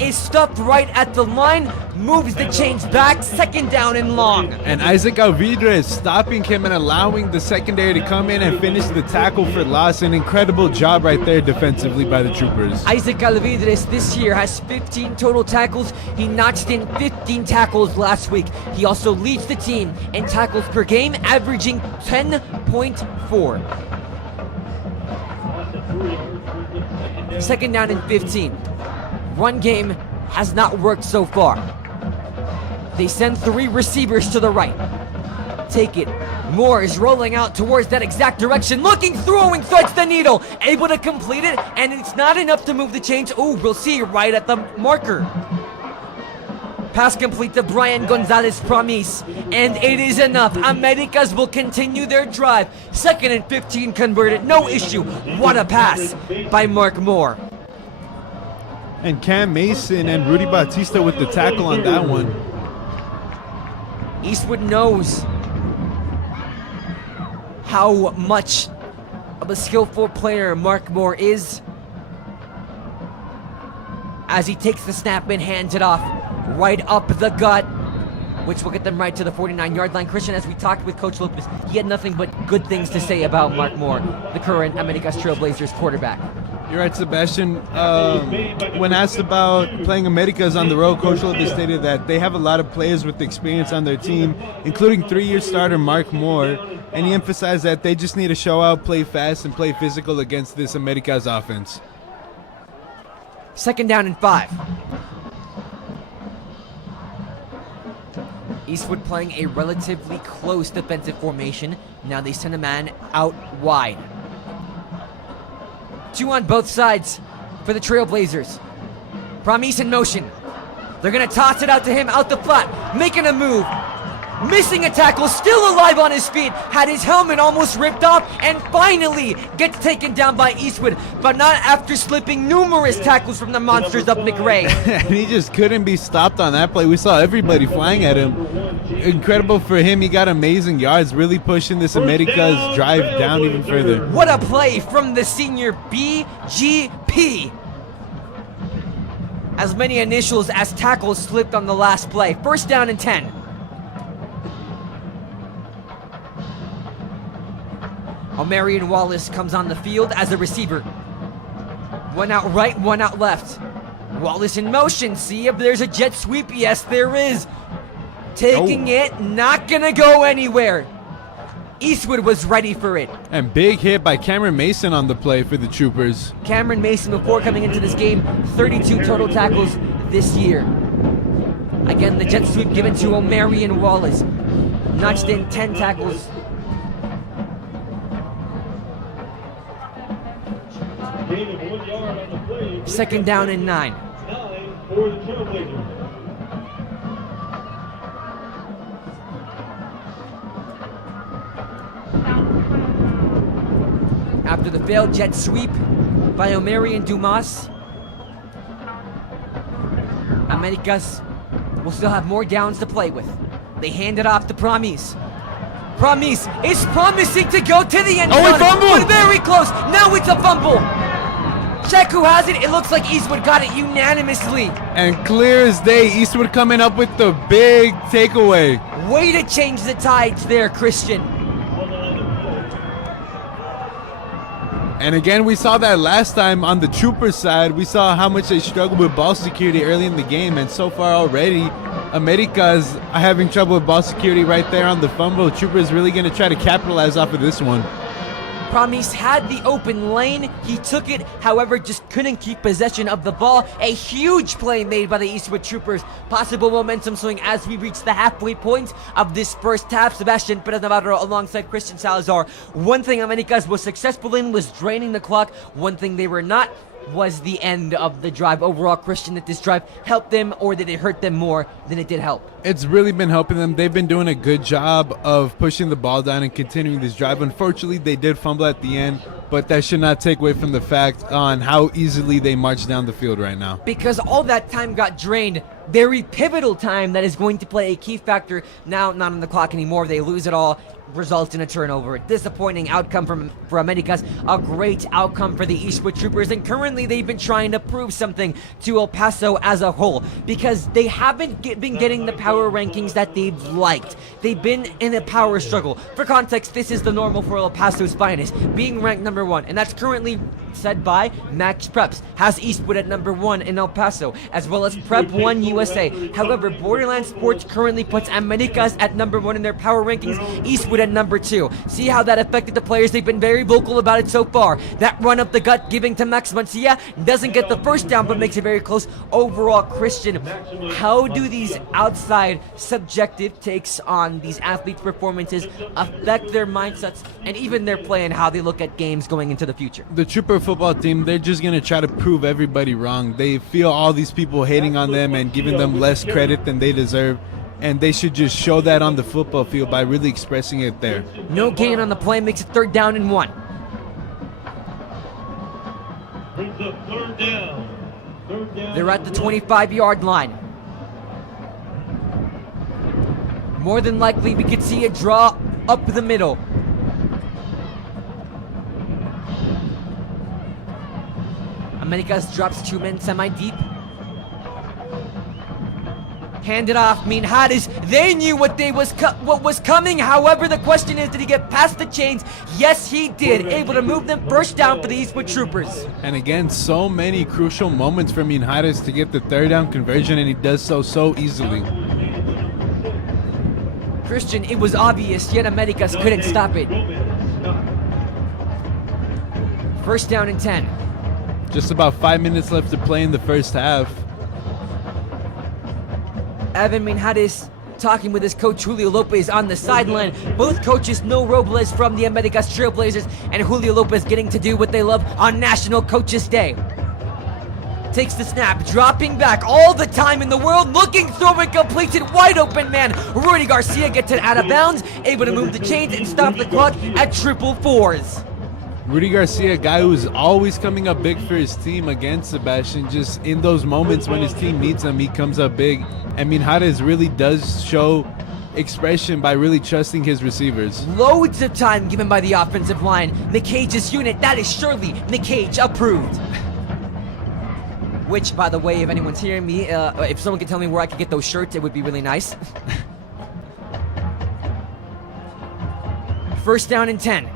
is stuffed right at the line, moves the chains back, 2nd down and long. And Isaac Alvidre is stopping him and allowing the secondary to come in and finish the tackle for loss. An incredible job right there defensively by the Troopers. Isaac Alvidres this year has 15 total tackles. He notched in 15 tackles last week. He also leads the team in tackles per game, averaging 10.4. 2nd down and 15. Run game has not worked so far. They send 3 receivers to the right. Take it. Moore is rolling out towards that exact direction, looking, throwing, threads the needle, able to complete it, and it's not enough to move the chains. Oh, we'll see right at the marker. Pass complete to Brian Gonzalez Promise, and it is enough. Americas will continue their drive. 2nd and 15 converted, no issue. What a pass by Mark Moore. And Cam Mason and Rudy Bautista with the tackle on that one. Eastwood knows how much of a skillful player Mark Moore is, as he takes the snap and hands it off right up the gut, which will get them right to the 49-yard line. Christian, as we talked with Coach Lopez, he had nothing but good things to say about Mark Moore, the current Americas Trailblazers quarterback. You're right, Sebastian. When asked about playing Americas on the road, Coach Lopez stated that they have a lot of players with experience on their team, including 3-year starter Mark Moore, and he emphasized that they just need to show out, play fast, and play physical against this Americas offense. 2nd down and 5. Eastwood playing a relatively close defensive formation. Now they send a man out wide. 2 on both sides for the Trailblazers. Promise in motion. They're gonna toss it out to him out the flat, making a move. missing a tackle, still alive on his feet, had his helmet almost ripped off, and finally gets taken down by Eastwood, but not after slipping numerous tackles from the monsters of McRae. And he just couldn't be stopped on that play. We saw everybody flying at him. Incredible for him. He got amazing yards, really pushing this America's drive down even further. What a play from the senior BGP. As many initials as tackles slipped on the last play. First down and 10. O'Marion Wallace comes on the field as a receiver. One out right, one out left. Wallace in motion. See if there's a jet sweep. Yes, there is. Taking it, not gonna go anywhere. Eastwood was ready for it. And big hit by Cameron Mason on the play for the Troopers. Cameron Mason, before coming into this game, 32 total tackles this year. Again, the jet sweep given to O'Marion Wallace. Notched in 10 tackles. Gain of 1 yard on the play. Second down and 9. 9 for the Trailblazers. After the failed jet sweep by O'Marion Dumas, Americas will still have more downs to play with. They hand it off to Promise. Promise is promising to go to the end zone. Oh, he fumbled! But very close. Now it's a fumble. Check who has it. It looks like Eastwood got it unanimously. And clear as day, Eastwood coming up with the big takeaway. Way to change the tides there, Christian. And again, we saw that last time on the Troopers side. We saw how much they struggled with ball security early in the game, and so far already, America's having trouble with ball security right there on the fumble. Troopers really going to try to capitalize off of this one. Promise had the open lane. He took it, however, just couldn't keep possession of the ball. A huge play made by the Eastwood Troopers. Possible momentum swing as we reach the halfway point of this first half. Sebastian Perez Navarro alongside Christian Salazar. One thing Americas was successful in was draining the clock. One thing they were not was the end of the drive. Overall, Christian, that this drive helped them, or did it hurt them more than it did help? It's really been helping them. They've been doing a good job of pushing the ball down and continuing this drive. Unfortunately, they did fumble at the end, but that should not take away from the fact on how easily they march down the field right now. Because all that time got drained. Very pivotal time that is going to play a key factor. Now, not on the clock anymore. They lose it all. Results in a turnover. Disappointing outcome for Americas. A great outcome for the Eastwood Troopers. And currently they've been trying to prove something to El Paso as a whole. Because they haven't been getting the power rankings that they've liked. They've been in a power struggle. For context, this is the normal for El Paso's finest. Being ranked number 1. And that's currently said by Max Preps. Has Eastwood at number 1 in El Paso. As well as Prep 1 USA. However, Borderlands Sports currently puts Americas at number 1 in their power rankings. Eastwood at number 2. See how that affected the players? They've been very vocal about it so far. That run up the gut giving to Max Mancia doesn't get the first down, but makes it very close. Overall, Christian, how do these outside subjective takes on these athletes' performances affect their mindsets and even their play and how they look at games going into the future? The Trooper football team, they're just going to try to prove everybody wrong. They feel all these people hating on them and giving them less credit than they deserve. And they should just show that on the football field by really expressing it there. No gain on the play, makes it 3rd down and 1. Brings up 3rd down. 3rd down. They're at the 25-yard line. More than likely, we could see a draw up the middle. Americas drops 2 men semi-deep. Hand it off, Minhares. They knew what was coming. However, the question is, did he get past the chains? Yes, he did. Able to move them first down for the Eastwood Troopers. And again, so many crucial moments for Minhares to get the 3rd down conversion, and he does so easily. Christian, it was obvious, yet Americas couldn't stop it. First down and 10. Just about 5 minutes left to play in the first half. Evan Minhares talking with his coach Julio Lopez on the sideline. Both coaches know Robles from the Americas Trailblazers, and Julio Lopez getting to do what they love on National Coaches Day. takes the snap, dropping back all the time in the world, looking, throwing, completed, wide open man. Rudy Garcia gets it out of bounds, able to move the chains and stop the clock at triple fours. Rudy Garcia, a guy who's always coming up big for his team against Sebastian. Just in those moments when his team needs him, he comes up big. And Minhares really does show expression by really trusting his receivers. Loads of time given by the offensive line. McCage's unit, that is surely McCage approved. Which, by the way, if anyone's hearing me, if someone could tell me where I could get those shirts, it would be really nice. First down and 10.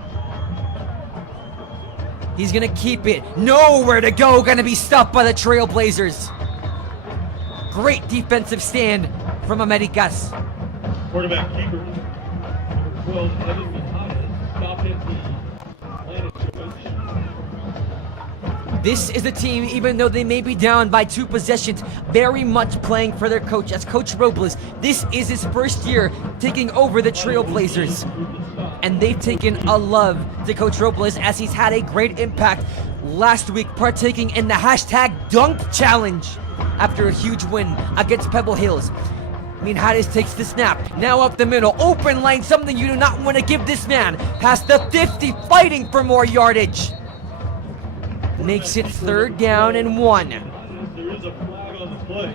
He's gonna keep it. Nowhere to go. Gonna be stopped by the Trailblazers. Great defensive stand from Americas. Quarterback keeper, number 12, Evan Minhares, stopped at the line of scrimmage. This is a team, even though they may be down by 2 possessions, very much playing for their coach. As Coach Robles, this is his first year taking over the Trailblazers. And they've taken a love to Coach Robles as he's had a great impact last week, partaking in the hashtag Dunk Challenge after a huge win against Pebble Hills. Minhares takes the snap, now up the middle, open line, something you do not want to give this man. Past the 50, fighting for more yardage. Makes it 3rd down and 1. There is a flag on the play.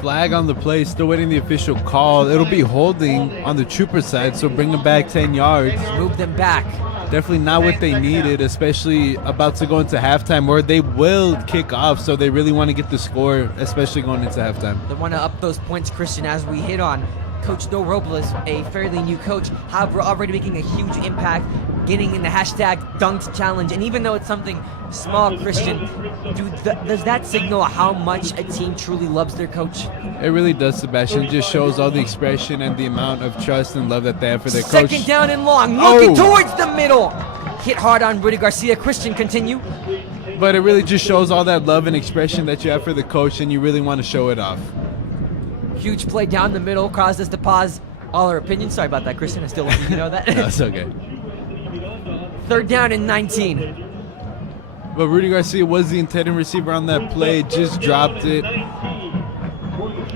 Flag on the play, still waiting the official call. It'll be holding on the trooper side, so bring them back 10 yards. Move them back. Definitely not what they needed, especially about to go into halftime where they will kick off, so they really want to get the score, especially going into halftime. They want to up those points, Christian, as we hit on. Coach No Robles, a fairly new coach, however, already making a huge impact, getting in the hashtag Dunks Challenge. And even though it's something small, Christian, does that signal how much a team truly loves their coach? It really does, Sebastian. It just shows all the expression and the amount of trust and love that they have for their coach. 2nd down and long, looking Oh. towards the middle. Hit hard on Rudy Garcia. Christian, continue. But it really just shows all that love and expression that you have for the coach, and you really want to show it off. Huge play down the middle caused us to pause all our opinions. Sorry about that, Christian. I still want you to know that. That's okay. 3rd down and 19. But Rudy Garcia was the intended receiver on that play, just dropped it.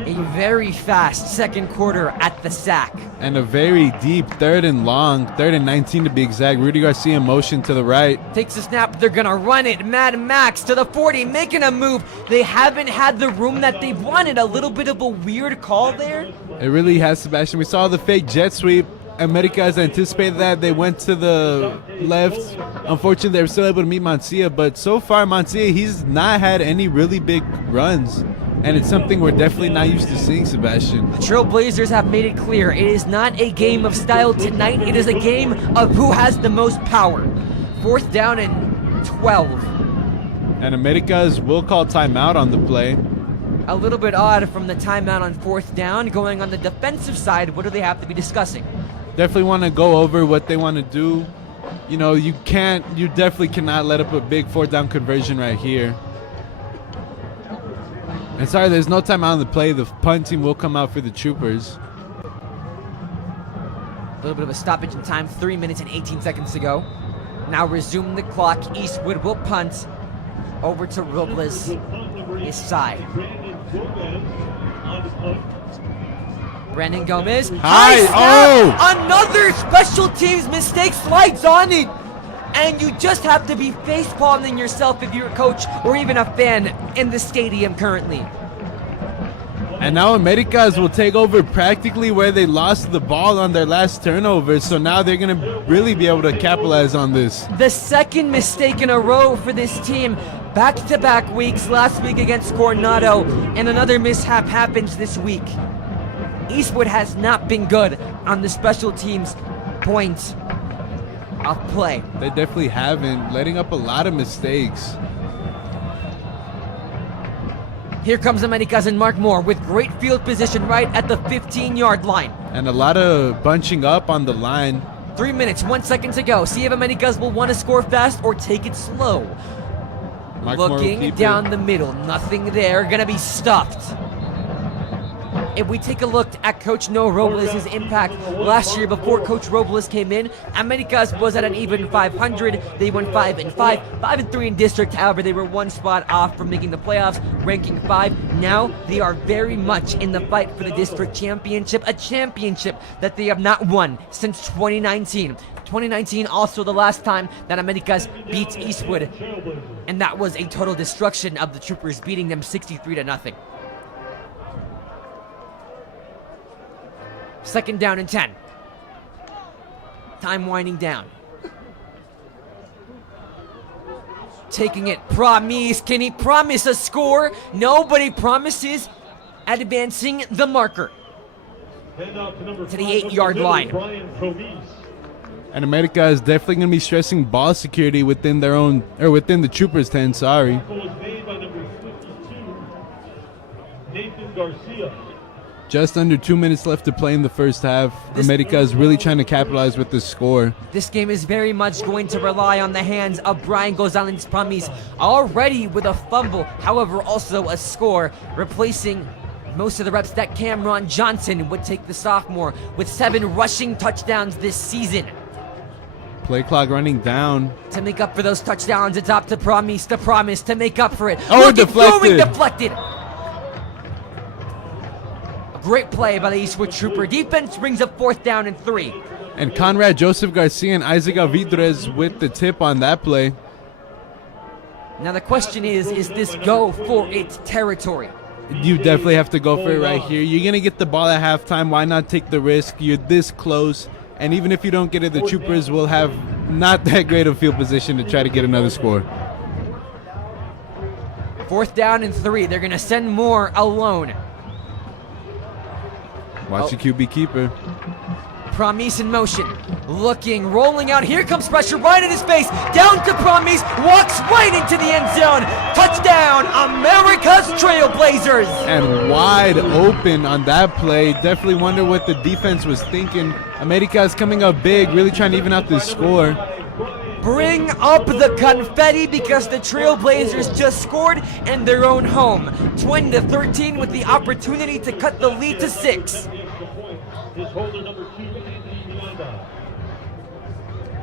A very fast 2nd quarter at the sack. And a very deep 3rd and long, 3rd and 19 to be exact. Rudy Garcia in motion to the right. Takes the snap, they're gonna run it. Mad Max to the 40, making a move. They haven't had the room that they've wanted. A little bit of a weird call there. It really has, Sebastian. We saw the fake jet sweep. Americas anticipated that. They went to the left. Unfortunately, they were still able to meet Mancia, but so far, Mancia, he's not had any really big runs. And it's something we're definitely not used to seeing, Sebastian. The Trailblazers have made it clear it is not a game of style tonight. It is a game of who has the most power. 4th down and 12. And Americas will call timeout on the play. A little bit odd from the timeout on 4th down. Going on the defensive side, what do they have to be discussing? Definitely want to go over what they want to do. You know, you definitely cannot let up a big 4th down conversion right here. And sorry, there's no timeout on the play. The punt team will come out for the Troopers. A little bit of a stoppage in time, 3 minutes and 18 seconds to go. Now resume the clock. Eastwood will punt over to Robles, his side. Brandon Gomez. High snap. oh! Another special teams mistake, slides on it. And you just have to be face-palming yourself if you're a coach or even a fan in the stadium currently. And now Americas will take over practically where they lost the ball on their last turnover. So now they're going to really be able to capitalize on this. The 2nd mistake in a row for this team. Back-to-back weeks, last week against Coronado, and another mishap happens this week. Eastwood has not been good on the special teams points of play. They definitely haven't, letting up a lot of mistakes. Here comes Americas and Mark Moore with great field position right at the 15-yard line. And a lot of bunching up on the line. 3 minutes, 1 second to go. See if Americas will want to score fast or take it slow. Mark Moore will Looking keep down it. the middle, nothing there, gonna be stuffed. If we take a look at Coach No Robles' impact last year before Coach Robles came in, Americas was at an even 500. They went 5-5, 5-3 in district. However, they were one spot off from making the playoffs, ranking 5. Now they are very much in the fight for the district championship, a championship that they have not won since 2019. 2019 also the last time that Americas beat Eastwood, and that was a total destruction of the Troopers, beating them 63-0. Second down and 10. Time winding down. Taking it, Promise. Can he promise a score? Nobody promises advancing the marker to the 8-yard line. And America is definitely going to be stressing ball security within their own, or within the Troopers 10, sorry. Just under 2 minutes left to play in the first half. America is really trying to capitalize with this score. This game is very much going to rely on the hands of Brian Gonzalez Promise, already with a fumble, however also a score, replacing most of the reps that Cameron Johnson would take, the sophomore, with 7 rushing touchdowns this season. Play clock running down. To make up for those touchdowns, it's up to Promise to make up for it. Oh, deflected. Deflected. Great play by the Eastwood Trooper. Defense brings up 4th down and 3. And Conrad Joseph Garcia and Isaac Alvidrez with the tip on that play. Now the question is this go for its territory? You definitely have to go for it right here. You're going to get the ball at halftime. Why not take the risk? You're this close. And even if you don't get it, the Troopers will have not that great of field position to try to get another score. 4th down and 3. They're going to send Moore alone. Watch the QB keeper. Promise in motion. Looking, rolling out. Here comes pressure right in his face. Down to Promise. Walks right into the end zone. Touchdown, America's Trailblazers. And wide open on that play. Definitely wonder what the defense was thinking. America is coming up big, really trying to even out this score. Bring up the confetti because the Trailblazers just scored in their own home. 20-13 with the opportunity to cut the lead to 6.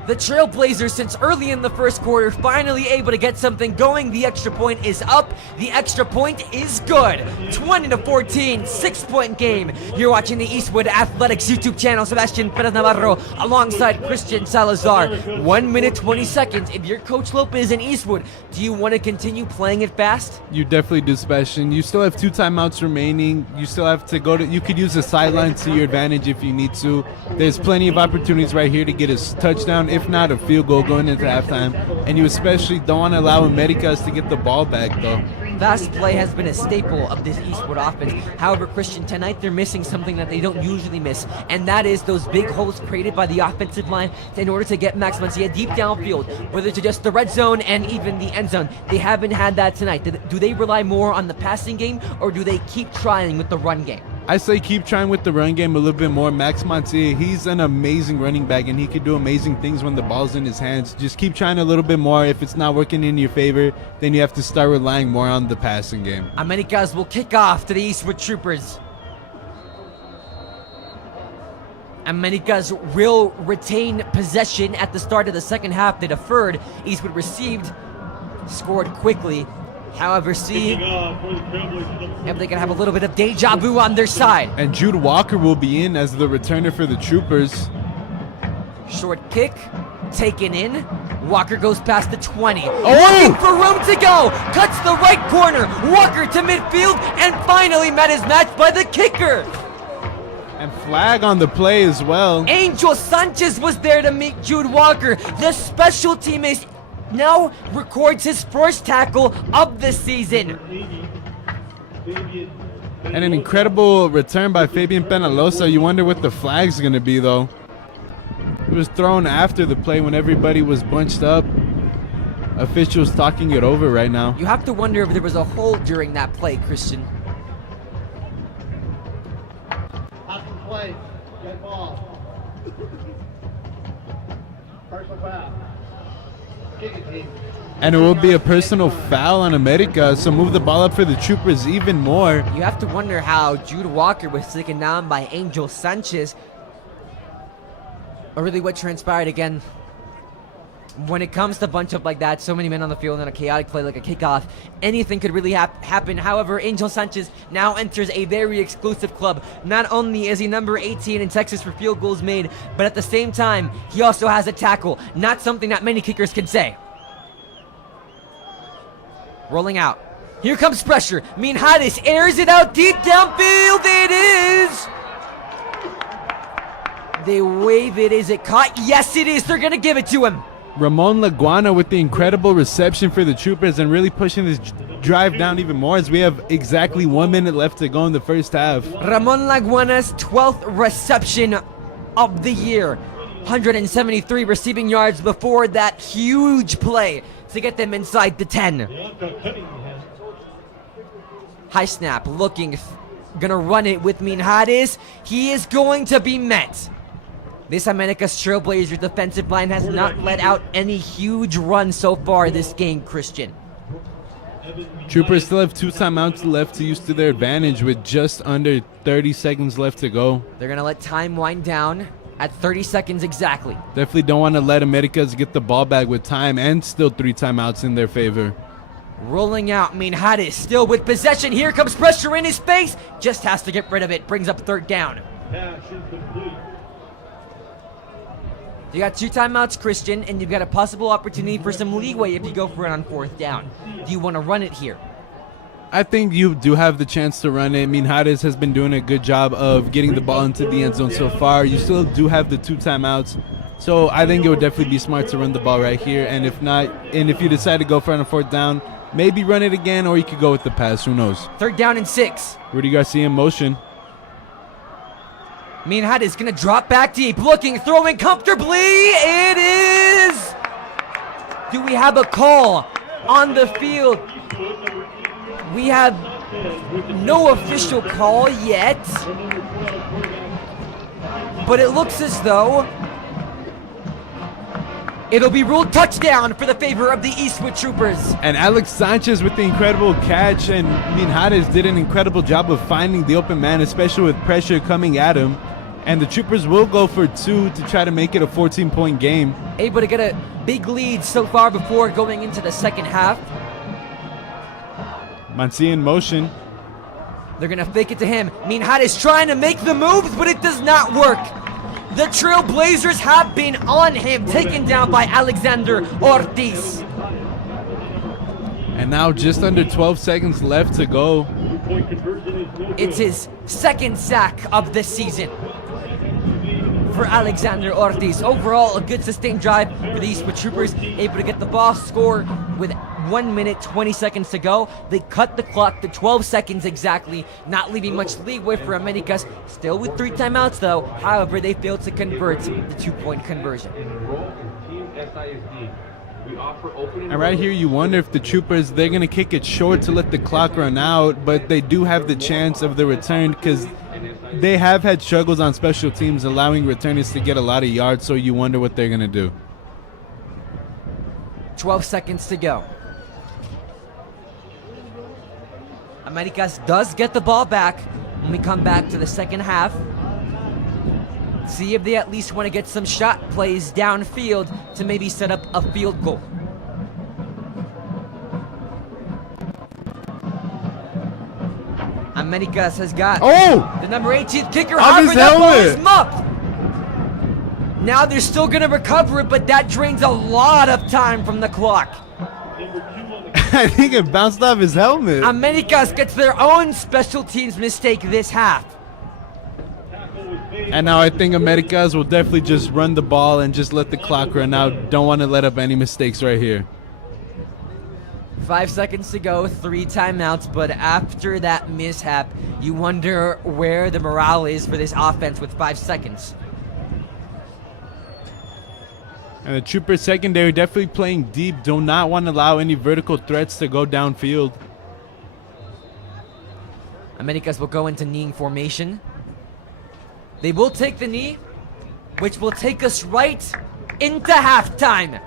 The Trailblazers, since early in the first quarter, finally able to get something going. The extra point is up. The extra point is good. 20-14, 6-point game. You're watching the Eastwood Athletics YouTube channel. Sebastian Perez Navarro alongside Christian Salazar. 1 minute, 20 seconds. If you're Coach Lopez in Eastwood, do you want to continue playing it fast? You definitely do, Sebastian. You still have 2 timeouts remaining. You still have to go to, you could use the sideline to your advantage if you need to. There's plenty of opportunities right here to get a touchdown, if not a field goal going into halftime. And you especially don't want to allow Americas to get the ball back, though. Fast play has been a staple of this Eastwood offense. However, Christian, tonight they're missing something that they don't usually miss, and that is those big holes created by the offensive line in order to get Max Mancia deep downfield, whether it's just the red zone and even the end zone. They haven't had that tonight. Do they rely more on the passing game, or do they keep trying with the run game? I say keep trying with the run game a little bit more. Max Mancia, he's an amazing running back, and he could do amazing things when the ball's in his hands. Just keep trying a little bit more. If it's not working in your favor, then you have to start relying more on the passing game. Americas will kick off to the Eastwood Troopers. Americas will retain possession at the start of the second half. They deferred. Eastwood received, scored quickly. However, see if they can have a little bit of deja vu on their side. And Jude Walker will be in as the returner for the Troopers. Short kick, taken in. Walker goes past the 20. Looking for room to go. Cuts the right corner. Walker to midfield and finally met his match by the kicker. And flag on the play as well. Angel Sanchez was there to meet Jude Walker. The special teammate now records his first tackle of the season. And an incredible return by Fabian Penalosa. You wonder what the flag's going to be, though. It was thrown after the play when everybody was bunched up. Officials talking it over right now. You have to wonder if there was a hold during that play, Christian. Play, get ball. Personal foul. kicking team. And it will be a personal foul on America, so move the ball up for the Troopers even more. You have to wonder how Jude Walker was taken down by Angel Sanchez. Or really what transpired again. When it comes to bunch up like that, so many men on the field in a chaotic play like a kickoff, anything could really happen. However, Angel Sanchez now enters a very exclusive club. Not only is he number 18 in Texas for field goals made, but at the same time, he also has a tackle. Not something that many kickers can say. Rolling out. Here comes pressure. Minhares airs it out deep downfield. It is. They wave it. Is it caught? Yes, it is. They're going to give it to him. Ramon Laguana with the incredible reception for the Troopers and really pushing this drive down even more as we have exactly 1 minute left to go in the first half. Ramon Laguana's 12th reception of the year. 173 receiving yards before that huge play to get them inside the 10. High snap, looking, gonna run it with Minhares. He is going to be met. This America's Trailblazers defensive line has not let out any huge runs so far this game, Christian. Troopers still have 2 timeouts left to use to their advantage with just under 30 seconds left to go. They're gonna let time wind down at 30 seconds exactly. Definitely don't want to let Americas get the ball back with time and still 3 timeouts in their favor. Rolling out, Minhares still with possession. Here comes pressure in his face. Just has to get rid of it. Brings up 3rd down. Pass incomplete. You got 2 timeouts, Christian, and you've got a possible opportunity for some leeway if you go for it on 4th down. Do you want to run it here? I think you do have the chance to run it. Minhares has been doing a good job of getting the ball into the end zone so far. You still do have the 2 timeouts. So I think it would definitely be smart to run the ball right here. And if not, and if you decide to go for it on 4th down, maybe run it again, or you could go with the pass. Who knows? 3rd down and 6. Rudy Garcia in motion. Minhares gonna drop back deep, looking, throwing comfortably. It is. Do we have a call on the field? We have no official call yet, but it looks as though it'll be ruled touchdown for the favor of the Eastwood Troopers. And Alex Sanchez with the incredible catch, and Minhares did an incredible job of finding the open man, especially with pressure coming at him. And the Troopers will go for 2 to try to make it a 14-point game. Able to get a big lead so far before going into the second half. Mancia in motion. They're gonna fake it to him. Minhares trying to make the moves, but it does not work. The Trailblazers have been on him, taken down by Alexander Ortiz. And now just under 12 seconds left to go. Two-point conversion is no good. It's his 2nd sack of the season for Alexander Ortiz. Overall, a good sustained drive for the Eastwood Troopers, able to get the ball, score with 1 minute 20 seconds to go. They cut the clock to 12 seconds exactly, not leaving much leeway for Americas. Still with 3 timeouts though. However, they failed to convert the 2-point conversion. And right here you wonder if the Troopers, they're going to kick it short to let the clock run out, but they do have the chance of the return because they have had struggles on special teams allowing returners to get a lot of yards, so you wonder what they're going to do. 12 seconds to go. Americas does get the ball back when we come back to the second half. See if they at least want to get some shot plays downfield to maybe set up a field goal. Americas has got the number 18th kicker. However, that ball is muffed. Now they're still going to recover it, but that drains a lot of time from the clock. I think it bounced off his helmet. Americas gets their own special teams mistake this half. And now I think Americas will definitely just run the ball and just let the clock run out. Don't want to let up any mistakes right here. 5 seconds to go, 3 timeouts, but after that mishap, you wonder where the morale is for this offense with 5 seconds. And the Trooper secondary definitely playing deep. Do not want to allow any vertical threats to go downfield. Americas will go into kneeing formation. They will take the knee, which will take us right into halftime.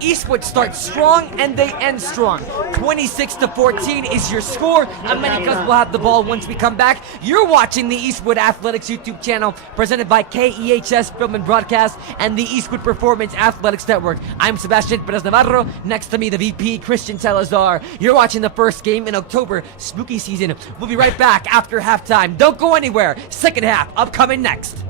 Eastwood starts strong and they end strong. 26-14 is your score. Americas will have the ball once we come back. You're watching the Eastwood Athletics YouTube channel, presented by KEHS Film and Broadcast and the Eastwood Performance Athletics Network. I'm Sebastian Perez Navarro. Next to me, the VP, Christian Salazar. You're watching the first game in October, spooky season. We'll be right back after halftime. Don't go anywhere. Second half, upcoming next.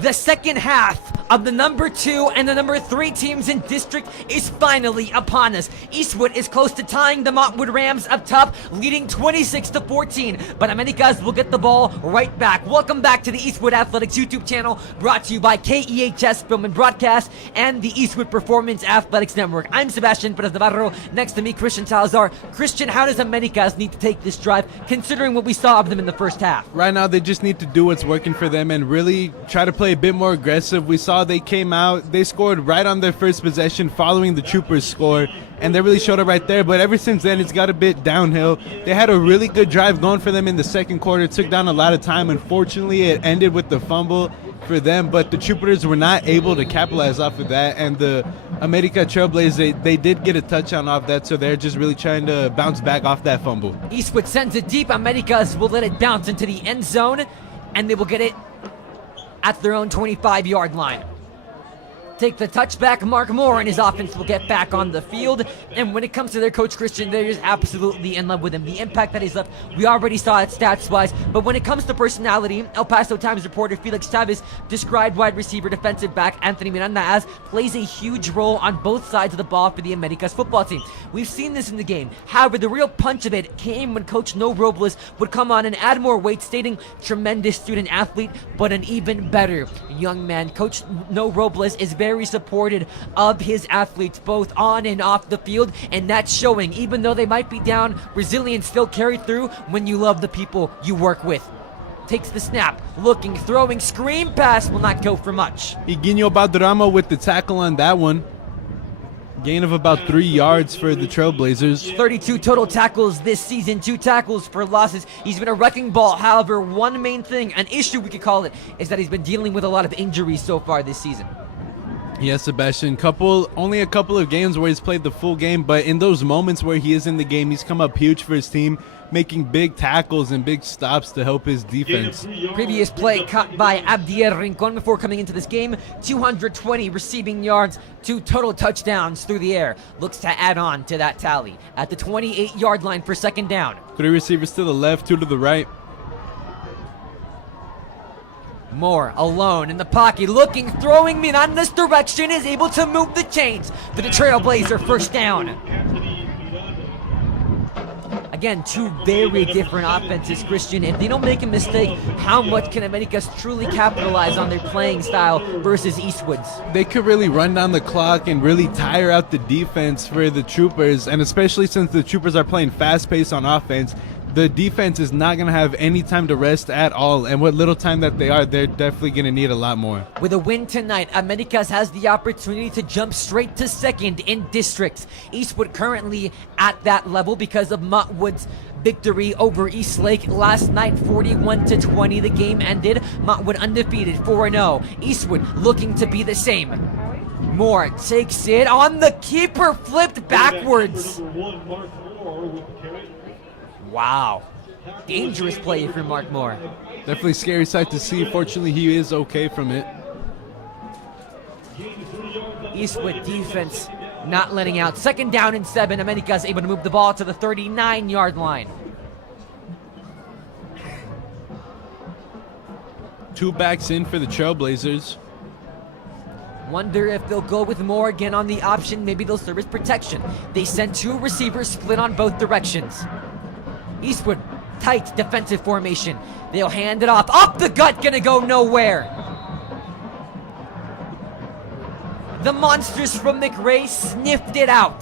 The second half of the number 2 and the number 3 teams in district is finally upon us. Eastwood is close to tying the Montwood Rams up top, leading 26-14. But Americas will get the ball right back. Welcome back to the Eastwood Athletics YouTube channel, brought to you by KEHS Film and Broadcast and the Eastwood Performance Athletics Network. I'm Sebastian Perez Navarro. Next to me, Christian Salazar. Christian, how does Americas need to take this drive, considering what we saw of them in the first half? Right now, they just need to do what's working for them and really try to play a bit more aggressive. We saw they came out, they scored right on their first possession following the Troopers' score, and they really showed it right there. But ever since then, it's got a bit downhill. They had a really good drive going for them in the second quarter. It took down a lot of time. Unfortunately, it ended with the fumble for them, but the Troopers were not able to capitalize off of that, and the America Trailblazers, they did get a touchdown off that, so they're just really trying to bounce back off that fumble. Eastwood sends it deep. Americas will let it bounce into the end zone, and they will get it at their own 25-yard line. Take the touchback. Mark Moore and his offense will get back on the field. And when it comes to their coach, Christian, they're just absolutely in love with him. The impact that he's left, we already saw it stats-wise. But when it comes to personality, El Paso Times reporter Felix Chavez described wide receiver defensive back Anthony Miranda as plays a huge role on both sides of the ball for the Americas football team. We've seen this in the game. However, the real punch of it came when Coach No Robles would come on and add more weight, stating tremendous student athlete, but an even better young man. Coach No Robles is very supported of his athletes both on and off the field, and that's showing. Even though they might be down, resilience still carried through when you love the people you work with. Takes the snap, looking, throwing, screen pass, will not go for much. Higuino Balderrama with the tackle on that one. Gain of about 3 yards for the Trailblazers. 32 total tackles this season, 2 tackles for losses. He's been a wrecking ball. However, one main thing, an issue we could call it, is that he's been dealing with a lot of injuries so far this season. Yes, Sebastian. Only a couple of games where he's played the full game, but in those moments where he is in the game, he's come up huge for his team, making big tackles and big stops to help his defense. Previous play caught by Abdiel Rincon before coming into this game. 220 receiving yards, 2 total touchdowns through the air. Looks to add on to that tally at the 28-yard line for second down. 3 receivers to the left, 2 to the right. Moore alone in the pocket, looking, throwing Miranda's direction, is able to move the chains to the Trailblazer first down. Again, 2 very different offenses, Christian. If they don't make a mistake, how much can Americas truly capitalize on their playing style versus Eastwood's? They could really run down the clock and really tire out the defense for the Troopers, and especially since the Troopers are playing fast-paced on offense, the defense is not going to have any time to rest at all, and what little time that they are, they're definitely going to need a lot more. With a win tonight, Americas has the opportunity to jump straight to second in districts. Eastwood currently at that level because of Montwood's victory over Eastlake last night, 41-20. The game ended. Montwood undefeated, 4-0. Eastwood looking to be the same. Moore takes it on the keeper, flipped backwards. Wow. Dangerous play for Mark Moore. Definitely scary sight to see. Fortunately, he is okay from it. Eastwood defense not letting out. Second down and 7. Americas able to move the ball to the 39-yard line. 2 backs in for the Trailblazers. Wonder if they'll go with Moore again on the option. Maybe they'll service protection. They send 2 receivers split on both directions. Eastwood, tight defensive formation. They'll hand it off. Up the gut, gonna go nowhere. The monsters from McRae sniffed it out.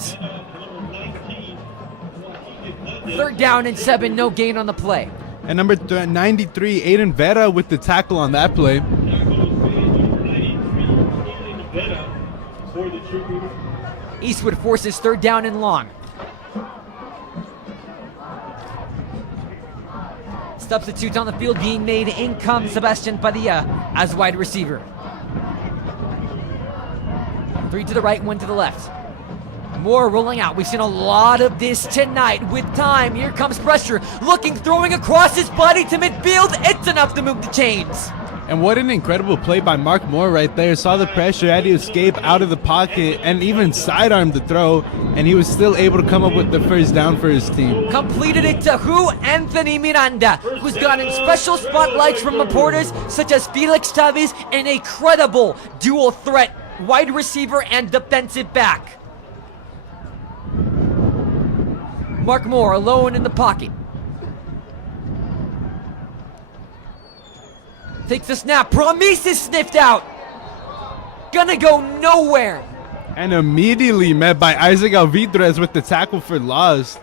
3rd down and 7, no gain on the play. And number 93, Aiden Vera with the tackle on that play. Eastwood forces 3rd down and long. Substitutes on the field being made. In comes Sebastian Padilla as wide receiver. 3 to the right, 1 to the left. Moore rolling out. We've seen a lot of this tonight with time. Here comes pressure. Looking, throwing across his body to midfield. It's enough to move the chains. And what an incredible play by Mark Moore right there. Saw the pressure, had to escape out of the pocket, and even sidearmed the throw, and he was still able to come up with the first down for his team. Completed it to who? Anthony Miranda, who's gotten special spotlights from reporters such as Felix Chavez and a credible dual threat wide receiver and defensive back. Mark Moore alone in the pocket. Takes the snap. Promise is sniffed out. Gonna go nowhere. And immediately met by Isaac Alvidrez with the tackle for loss.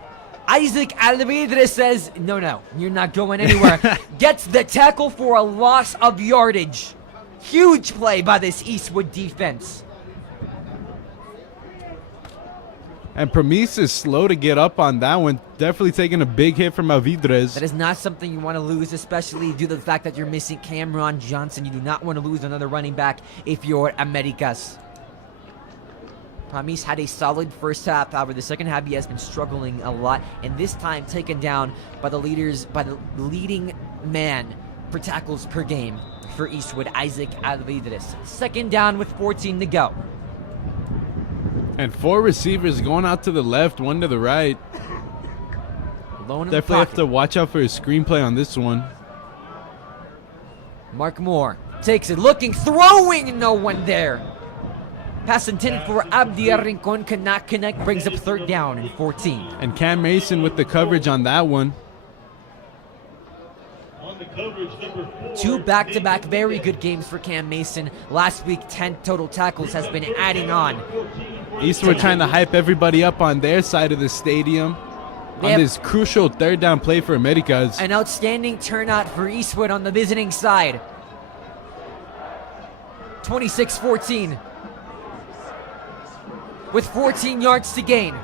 Isaac Alvidrez says, no, you're not going anywhere. Gets the tackle for a loss of yardage. Huge play by this Eastwood defense. And Promise is slow to get up on that one. Definitely taking a big hit from Alvidrez. That is not something you want to lose, especially due to the fact that you're missing Cameron Johnson. You do not want to lose another running back if you're Americas. Promise had a solid first half. However, the second half he has been struggling a lot, and this time taken down by the leading man for tackles per game for Eastwood, Isaac Alvidrez. Second down with 14 to go. And 4 receivers going out to the left, 1 to the right. Alone in Definitely the have pocket. to watch out for his screenplay on this one. Mark Moore takes it, looking, throwing, no one there. Pass intended for Abdi Rincon, cannot connect, brings up third down and 14. And Cam Mason with the coverage on that one. On the coverage, number 4. 2 back-to-back very good games for Cam Mason. Last week, 10 total tackles has been adding on. Eastwood trying to hype everybody up on their side of the stadium on this crucial third down play for Americas. An outstanding turnout for Eastwood on the visiting side. 26-14. With 14 yards to gain.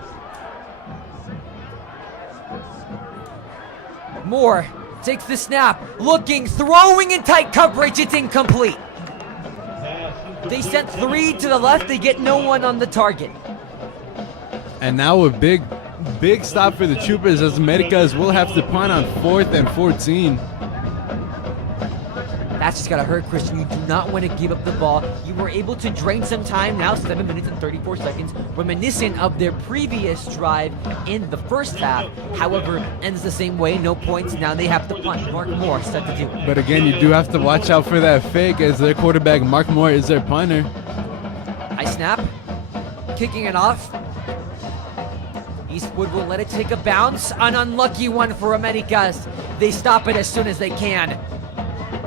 Moore takes the snap, looking, throwing in tight coverage, it's incomplete. They sent 3 to the left, they get no one on the target. And now a big stop for the Troopers as Americas will have to punt on 4th and 14. That's just gotta hurt, Christian. You do not want to give up the ball. You were able to drain some time, now 7 minutes and 34 seconds, reminiscent of their previous drive in the first half. However, ends the same way, no points. Now they have to punt. Mark Moore set to do it. But again, you do have to watch out for that fake as their quarterback, Mark Moore, is their punter. High snap, kicking it off. Eastwood will let it take a bounce. An unlucky one for Americas. They stop it as soon as they can.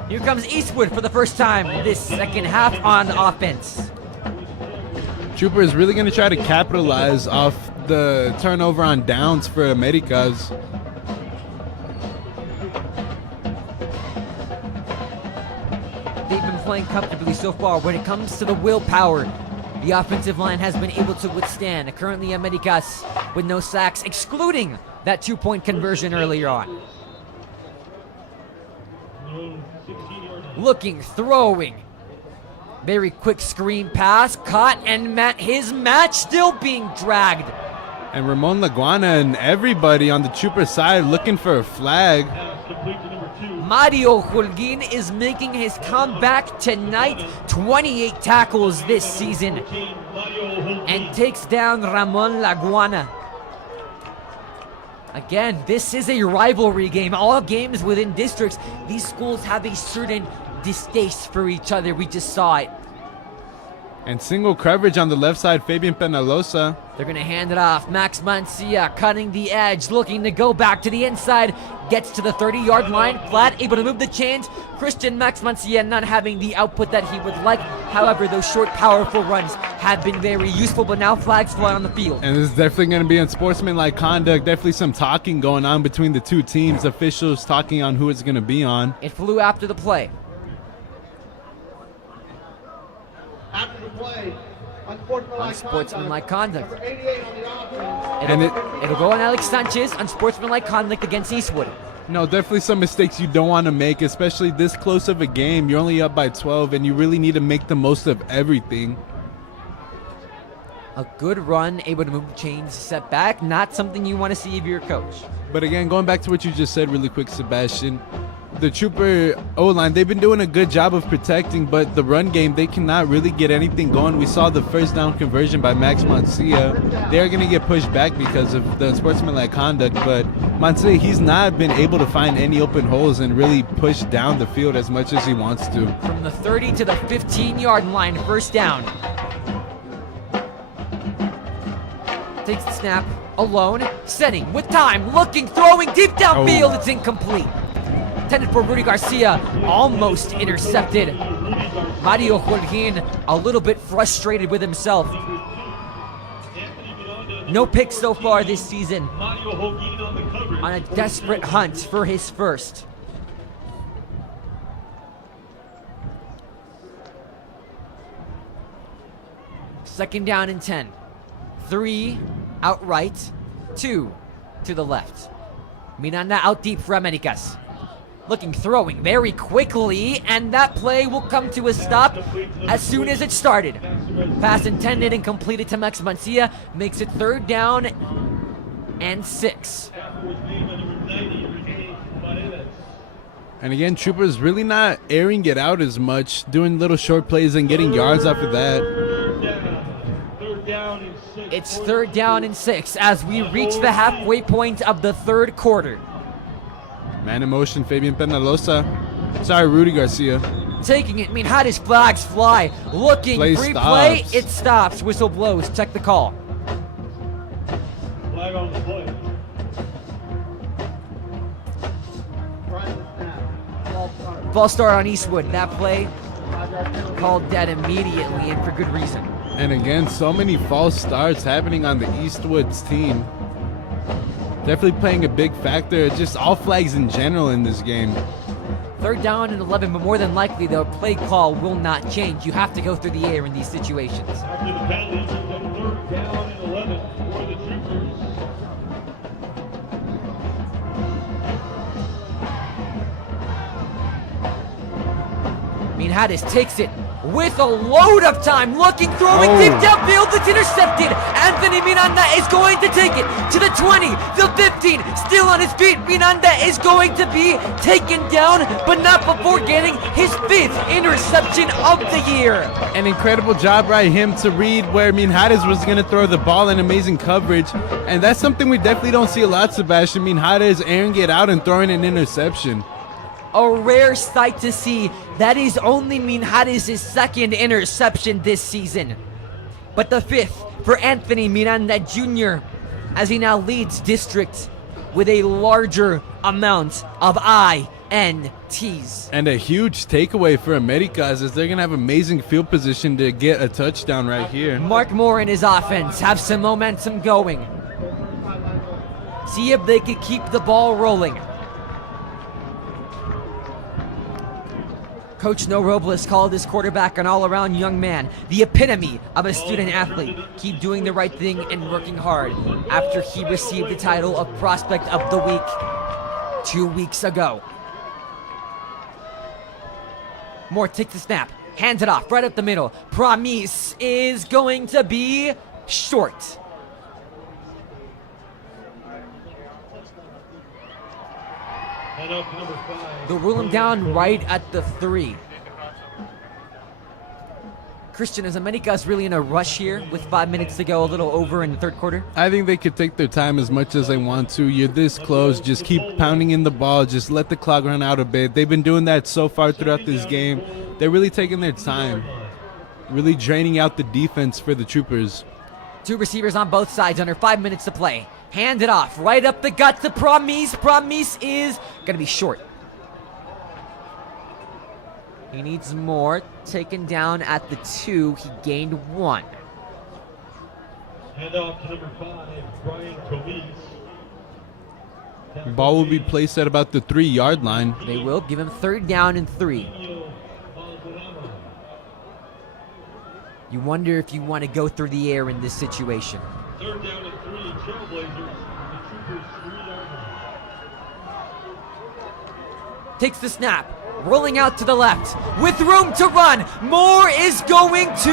Here comes Eastwood for the first time this second half on offense. Trooper is really going to try to capitalize off the turnover on downs for Americas. They've been playing comfortably so far. When it comes to the willpower, the offensive line has been able to withstand. Currently, Americas with no sacks, excluding that 2-point conversion earlier on. Looking, throwing. Very quick screen pass, caught, and his match still being dragged. And Ramon Laguana and everybody on the Trooper side looking for a flag. Mario Holguin is making his comeback tonight. 28 tackles this season. And takes down Ramon Laguana. Again, this is a rivalry game. All games within districts, these schools have a certain distaste for each other. We just saw it. And single coverage on the left side, Fabian Penalosa. They're going to hand it off. Max Mancia cutting the edge, looking to go back to the inside. Gets to the 30-yard line, flat, able to move the chains. Christian Max Mancia not having the output that he would like. However, those short, powerful runs have been very useful, but now flags fly on the field. And this is definitely going to be unsportsmanlike conduct. Definitely some talking going on between the two teams. Officials talking on who it's going to be on. It flew after the play. After the play, Unsportsmanlike conduct. Number 88 on the offense. It'll go on Alex Sanchez. Unsportsmanlike conduct against Eastwood. No, definitely some mistakes you don't want to make, especially this close of a game. You're only up by 12, and you really need to make the most of everything. A good run, able to move the chains, set back. Not something you want to see if you're a coach. But again, going back to what you just said really quick, Sebastian, the Trooper O-line, they've been doing a good job of protecting, but the run game, they cannot really get anything going. We saw the first down conversion by Max Mancia. They're going to get pushed back because of the unsportsmanlike conduct, but Mancia, he's not been able to find any open holes and really push down the field as much as he wants to. From the 30 to the 15-yard line, first down. Takes the snap, alone, setting, with time, looking, throwing, deep downfield, It's incomplete. Intended for Rudy Garcia, almost intercepted. Mario Holguin a little bit frustrated with himself. No picks so far this season. On a desperate hunt for his first. Second down and 10. 3 outright, 2 to the left. Miranda out deep for Americas. Looking, throwing very quickly, and that play will come to a stop as soon as it started. Pass intended and completed to Max Mancia, makes it third down and 6. And again, Troopers really not airing it out as much, doing little short plays and getting yards off of that. It's third down and 6 as we reach the halfway point of the third quarter. Man in motion, Fabian Penalosa. Sorry, Rudy Garcia. Taking it, Minhada's flags fly. Looking, free play, it stops. Whistle blows, check the call. Flag on the play. Ball start on Eastwood. That play called dead immediately and for good reason. And again, so many false starts happening on the Eastwood's team. Definitely playing a big factor. Just all flags in general in this game. Third down and 11, but more than likely the play call will not change. You have to go through the air in these situations. After the penalty, third down and 11 for the Troopers. Minhades takes it with a load of time, looking, throwing deep downfield, it's intercepted. Anthony Miranda is going to take it to the 20, the 15, still on his feet. Miranda is going to be taken down, but not before getting his 5th interception of the year. An incredible job by him to read where Minhades was going to throw the ball in amazing coverage. And that's something we definitely don't see a lot, Sebastian. Minhades airing it out and throwing an interception. A rare sight to see. That is only Minhades' 2nd interception this season. But the 5th for Anthony Miranda Jr. as he now leads district with a larger amount of INTs. And a huge takeaway for Americas as they're going to have amazing field position to get a touchdown right here. Mark Moore and his offense have some momentum going. See if they can keep the ball rolling. Coach No Robles called this quarterback an all-around young man, the epitome of a student athlete. Keep doing the right thing and working hard after he received the title of Prospect of the Week 2 weeks ago. Moore takes the snap, hands it off right up the middle. Promise is going to be short. And up number 5. They'll rule him down right at the 3. Christian, is Americas really in a rush here with 5 minutes to go, a little over in the third quarter? I think they could take their time as much as they want to. You're this close. Just keep pounding in the ball. Just let the clock run out a bit. They've been doing that so far throughout this game. They're really taking their time, really draining out the defense for the Troopers. 2 receivers on both sides, under 5 minutes to play. Hand it off, right up the gut to Promise. Promise is gonna be short. He needs more. Taken down at the 2. He gained 1. Hand off to number 5, Brian Comise. Ball will be placed at about the 3-yard line. They will give him third down and 3. You wonder if you want to go through the air in this situation. Third down and 3, Trailblazers. The Troopers 3-yard line. Takes the snap, rolling out to the left with room to run. Moore is going to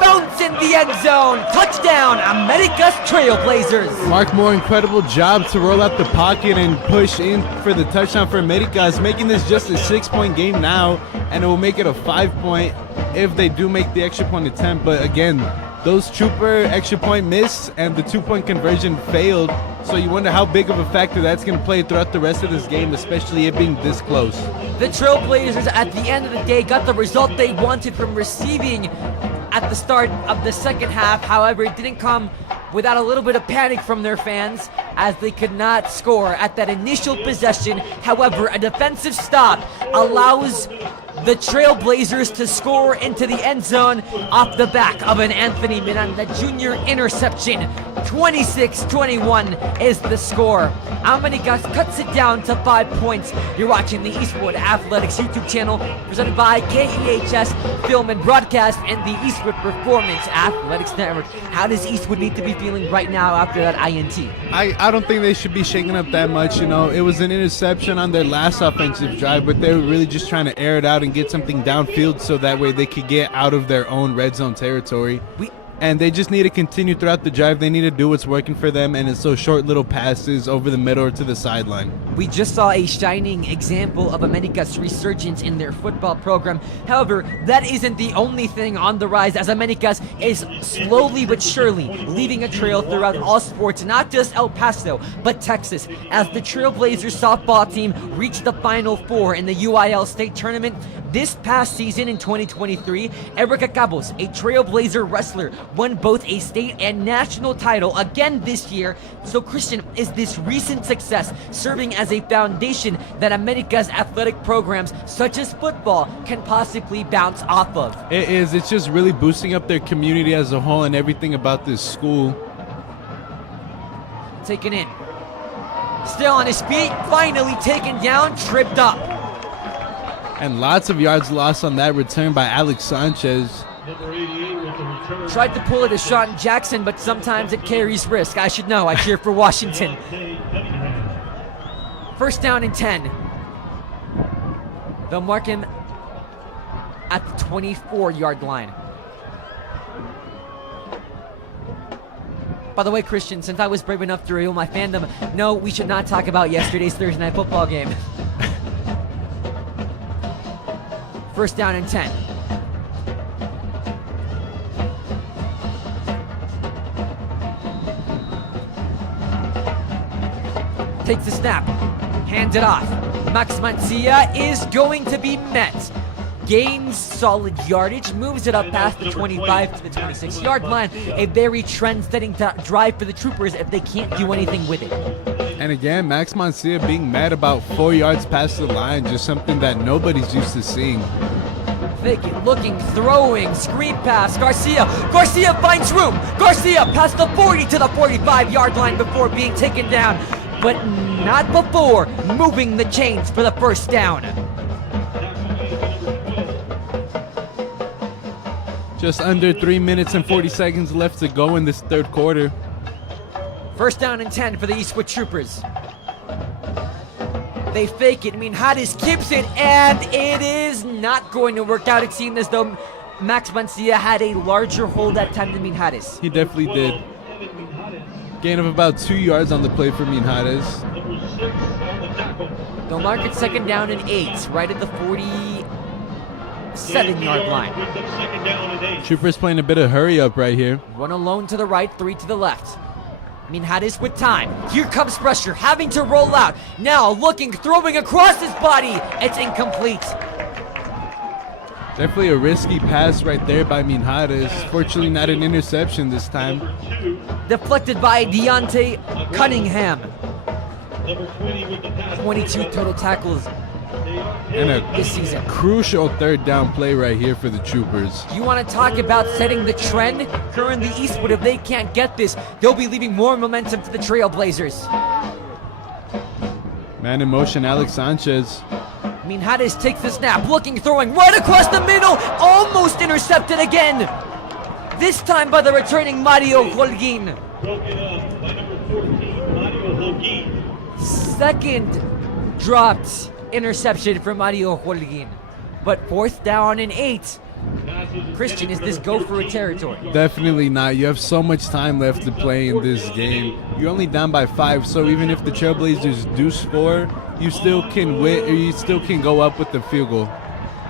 bounce in the end zone. Touchdown, America's Trailblazers. Mark Moore, incredible job to roll out the pocket and push in for the touchdown for Americas, making this just a 6-point game now, and it will make it a 5-point if they do make the extra point attempt. But again, those Trooper extra point missed and the 2-point conversion failed, so you wonder how big of a factor that's going to play throughout the rest of this game, especially it being this close. The Trailblazers at the end of the day got the result they wanted from receiving at the start of the second half. However, it didn't come without a little bit of panic from their fans as they could not score at that initial possession. However, a defensive stop allows the Trailblazers to score into the end zone off the back of an Anthony Miranda Jr. interception. 26-21 is the score. Americas cuts it down to 5 points. You're watching the Eastwood Athletics YouTube channel presented by KEHS Film and Broadcast and the Eastwood Performance Athletics Network. How does Eastwood need to be feeling right now after that INT? I don't think they should be shaking up that much. You know, it was an interception on their last offensive drive, but they were really just trying to air it out and get something downfield so that way they could get out of their own red zone territory. And they just need to continue throughout the drive. They need to do what's working for them, and it's those short little passes over the middle or to the sideline. We just saw a shining example of America's resurgence in their football program. However, that isn't the only thing on the rise, as Americas is slowly but surely leaving a trail throughout all sports, not just El Paso, but Texas, as the Trailblazers softball team reached the Final Four in the UIL state tournament. This past season in 2023, Erica Cabos, a Trailblazer wrestler, won both a state and national title again this year. So, Christian, is this recent success serving as a foundation that America's athletic programs, such as football, can possibly bounce off of? It is. It's just really boosting up their community as a whole and everything about this school. Taken in. Still on his feet, finally taken down, tripped up. And lots of yards lost on that return by Alex Sanchez. Number 88 with the return. Tried to pull it as Sean Jackson, but sometimes it carries risk. I should know. I cheer for Washington. First down and 10. They'll mark him at the 24-yard line. By the way, Christian, since I was brave enough to reveal my fandom, no, we should not talk about yesterday's Thursday night football game. First down and 10. Takes the snap, hands it off. Max Mancia is going to be met. Gains solid yardage, moves it up past the 25 to the 26-yard line. A very trend-setting drive for the Troopers if they can't do anything with it. And again, Max Mancia being mad about 4 yards past the line, just something that nobody's used to seeing. Fake it, looking, throwing, screen pass, Garcia finds room. Garcia past the 40 to the 45-yard line before being taken down, but not before moving the chains for the first down. Just under 3 minutes and 40 seconds left to go in this third quarter. First down and 10 for the Eastwood Troopers. They fake it, Minhadis keeps it, and it is not going to work out. It seemed as though Max Mancia had a larger hold that time than Minhadis. He definitely did. Gain of about 2 yards on the play for Minhadis. They'll mark it second down and 8, right at the 47-yard line. Troopers playing a bit of hurry up right here. One alone to the right, 3 to the left. Minhadis with time. Here comes pressure, having to roll out. Now looking, throwing across his body. It's incomplete. Definitely a risky pass right there by Minhadis. Fortunately, not an interception this time. Deflected by Deontay Cunningham. 22 total tackles And this season. crucial third down play right here for the Troopers. You want to talk about setting the trend? Currently Eastwood, if they can't get this, they'll be leaving more momentum to the Trailblazers. Man in motion, Alex Sanchez. Minhadis takes the snap, looking, throwing right across the middle, almost intercepted again. This time by the returning Mario Holguin. Broken up by number 14, Mario Holguin. Second dropped interception from Mario Holguin. But fourth down and 8. Christian, is this go for it territory? Definitely not. You have so much time left to play in this game. You're only down by 5, so even if the Trailblazers do score, you still can win, or you still can go up with the field goal.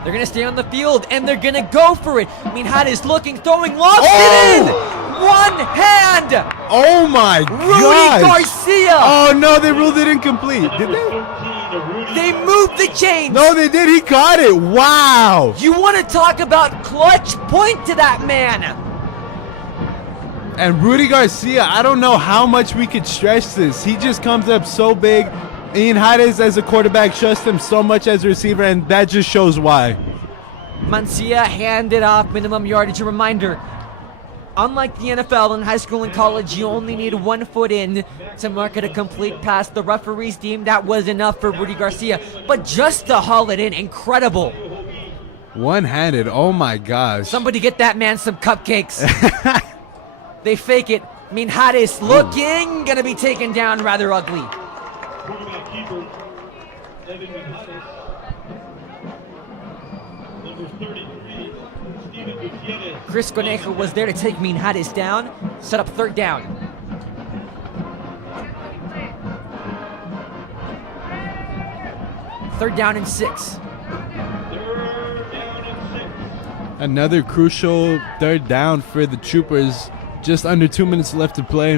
They're going to stay on the field, and they're going to go for it. Minhad is looking, throwing, lobs Oh! it in! One hand! Oh my Rudy god! Garcia! Oh no, they ruled it incomplete. Did they? They moved the chains! No, they did. He caught it. Wow. You want to talk about clutch? Point to that man! And Rudy Garcia, I don't know how much we could stretch this. He just comes up so big. Ian Hades as a quarterback trusts him so much as a receiver, and that just shows why. Mancia handed off minimum yardage. A reminder, unlike the NFL and high school and college, you only need 1 foot in to mark it a complete pass. The referees deemed that was enough for Rudy Garcia, but just to haul it in, incredible. One-handed, oh my gosh. Somebody get that man some cupcakes. They fake it. Minhades looking, gonna be taken down rather ugly. Quarterback keeper, Evan Minhades. Number 33, Steven Gutierrez. Chris Conejo was there to take Minhades down, set up third down. Third down and 6. Third down and 6. Another crucial third down for the Troopers. Just under 2 minutes left to play.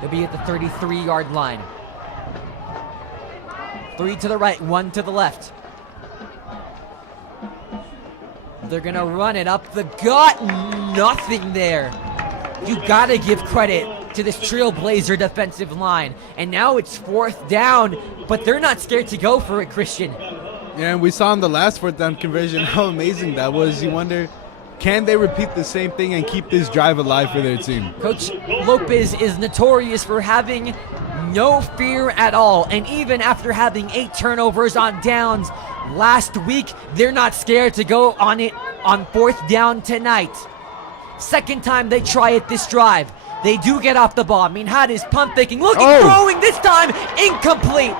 They'll be at the 33-yard line. 3 to the right, 1 to the left. They're gonna run it up the gut. Nothing there. You gotta give credit to this Trailblazer defensive line. And now it's 4th down, but they're not scared to go for it, Christian. Yeah, and we saw in the last 4th down conversion how amazing that was. You wonder, can they repeat the same thing and keep this drive alive for their team? Coach Lopez is notorious for having no fear at all. And even after having 8 turnovers on downs last week, they're not scared to go on it on 4th down tonight. Second time they try it this drive. They do get off the ball. Minhades pump faking, looking, throwing, this time incomplete.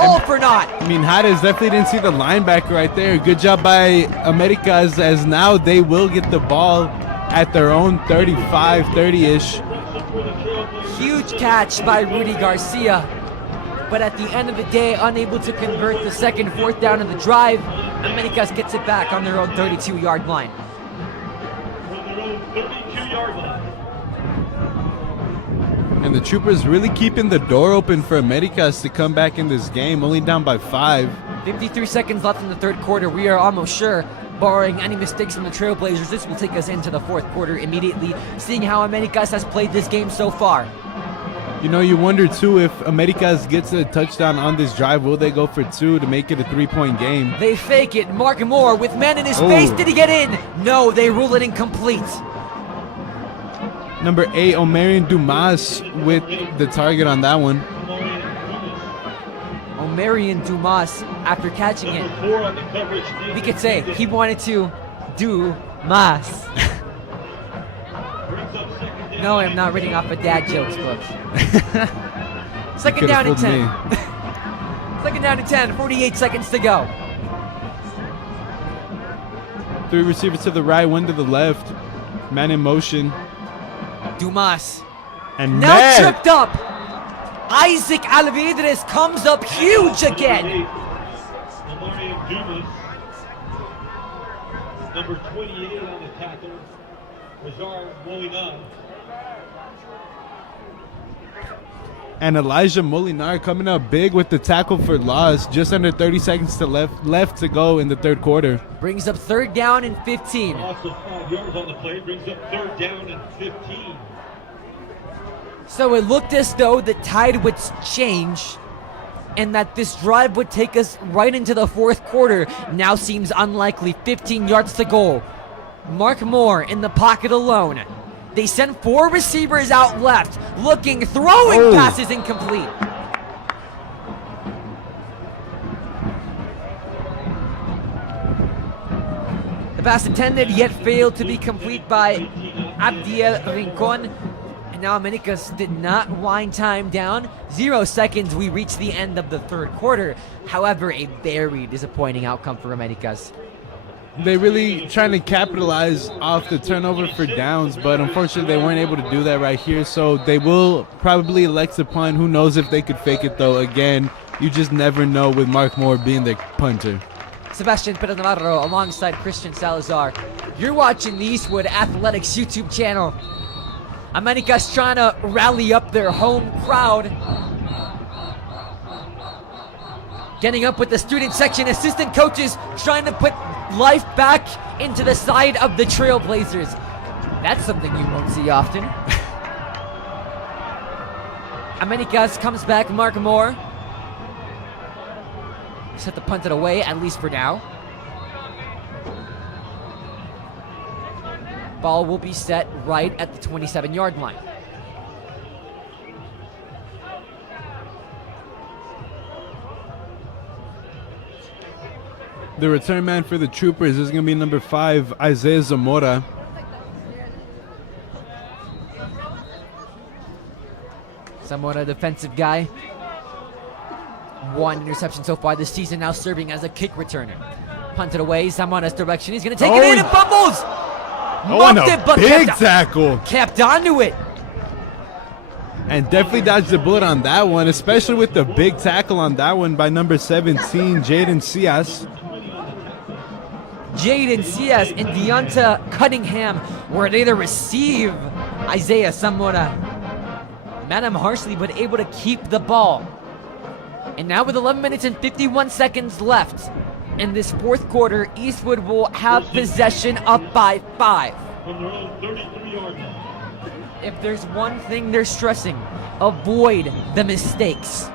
All for naught. I mean, Hades definitely didn't see the linebacker right there. Good job by Americas, as now they will get the ball at their own 35, 30-ish. Huge catch by Rudy Garcia. But at the end of the day, unable to convert the second 4th down of the drive, Americas gets it back on their own 32-yard line. From their own 32-yard line. And the Troopers really keeping the door open for Americas to come back in this game, only down by 5. 53 seconds left in the third quarter. We are almost sure, barring any mistakes from the Trailblazers, this will take us into the 4th quarter immediately, seeing how Americas has played this game so far. You know, you wonder too, if Americas gets a touchdown on this drive, will they go for 2 to make it a 3-point game? They fake it. Mark Moore with man in his face. Did he get in? No, they rule it incomplete. Number 8, Omarion Dumas with the target on that one. Omarion Dumas, after catching it, Number 4 on the coverage. we could say he wanted to do mas. Brings up second down. No, I'm not reading off of dad jokes, folks. Second Could've down and fooled 10. me. Second down and 10, 48 seconds to go. 3 receivers to the right, 1 to the left. Man in motion. Dumas And now net. tripped up. Isaac Alvidrez comes up huge again. Omarion Dumas. Number 28 on the tackle. Razar Molinar. And Elijah Molinar coming up big with the tackle for loss. Just under 30 seconds to left to go in the third quarter. Brings up 3rd down and 15. Loss of 5 yards on the play. Brings up 3rd down and 15. So it looked as though the tide would change and that this drive would take us right into the 4th quarter. Now seems unlikely. 15 yards to goal. Mark Moore in the pocket alone. They send 4 receivers out left, looking, throwing, passes incomplete. The pass intended, yet failed to be complete by Abdiel Rincon. And now Americas did not wind time down. 0 seconds, we reach the end of the 3rd quarter. However, a very disappointing outcome for Americas. they really trying to capitalize off the turnover for downs, but unfortunately they weren't able to do that right here. So they will probably elect to punt. Who knows if they could fake it though? Again, you just never know with Mark Moore being the punter. Sebastian Pedro Navarro alongside Christian Salazar. You're watching the Eastwood Athletics YouTube channel. America's trying to rally up their home crowd. Getting up with the student section, assistant coaches trying to put life back into the side of the Trailblazers. That's something you won't see often. Americas comes back, Mark Moore. Set the punt it away, at least for now. Ball will be set right at the 27-yard line. The return man for the Troopers is going to be number 5, Isaiah Zamora. Zamora, defensive guy. 1 interception so far this season, now serving as a kick returner. Punted away, Zamora's direction. He's going to take it in and fumbles! And Muffed a it, but big tackle. kept onto it. And definitely dodged the bullet on that one, especially with the big tackle on that one by number 17, Jaden Cias. Jaden Cias and Deonta Cunningham were there to receive Isaiah Zamora. Met him harshly, but able to keep the ball. And now with 11 minutes and 51 seconds left in this fourth quarter, Eastwood will have possession up by 5. From their own 33-yard line. If there's one thing they're stressing, avoid the mistakes.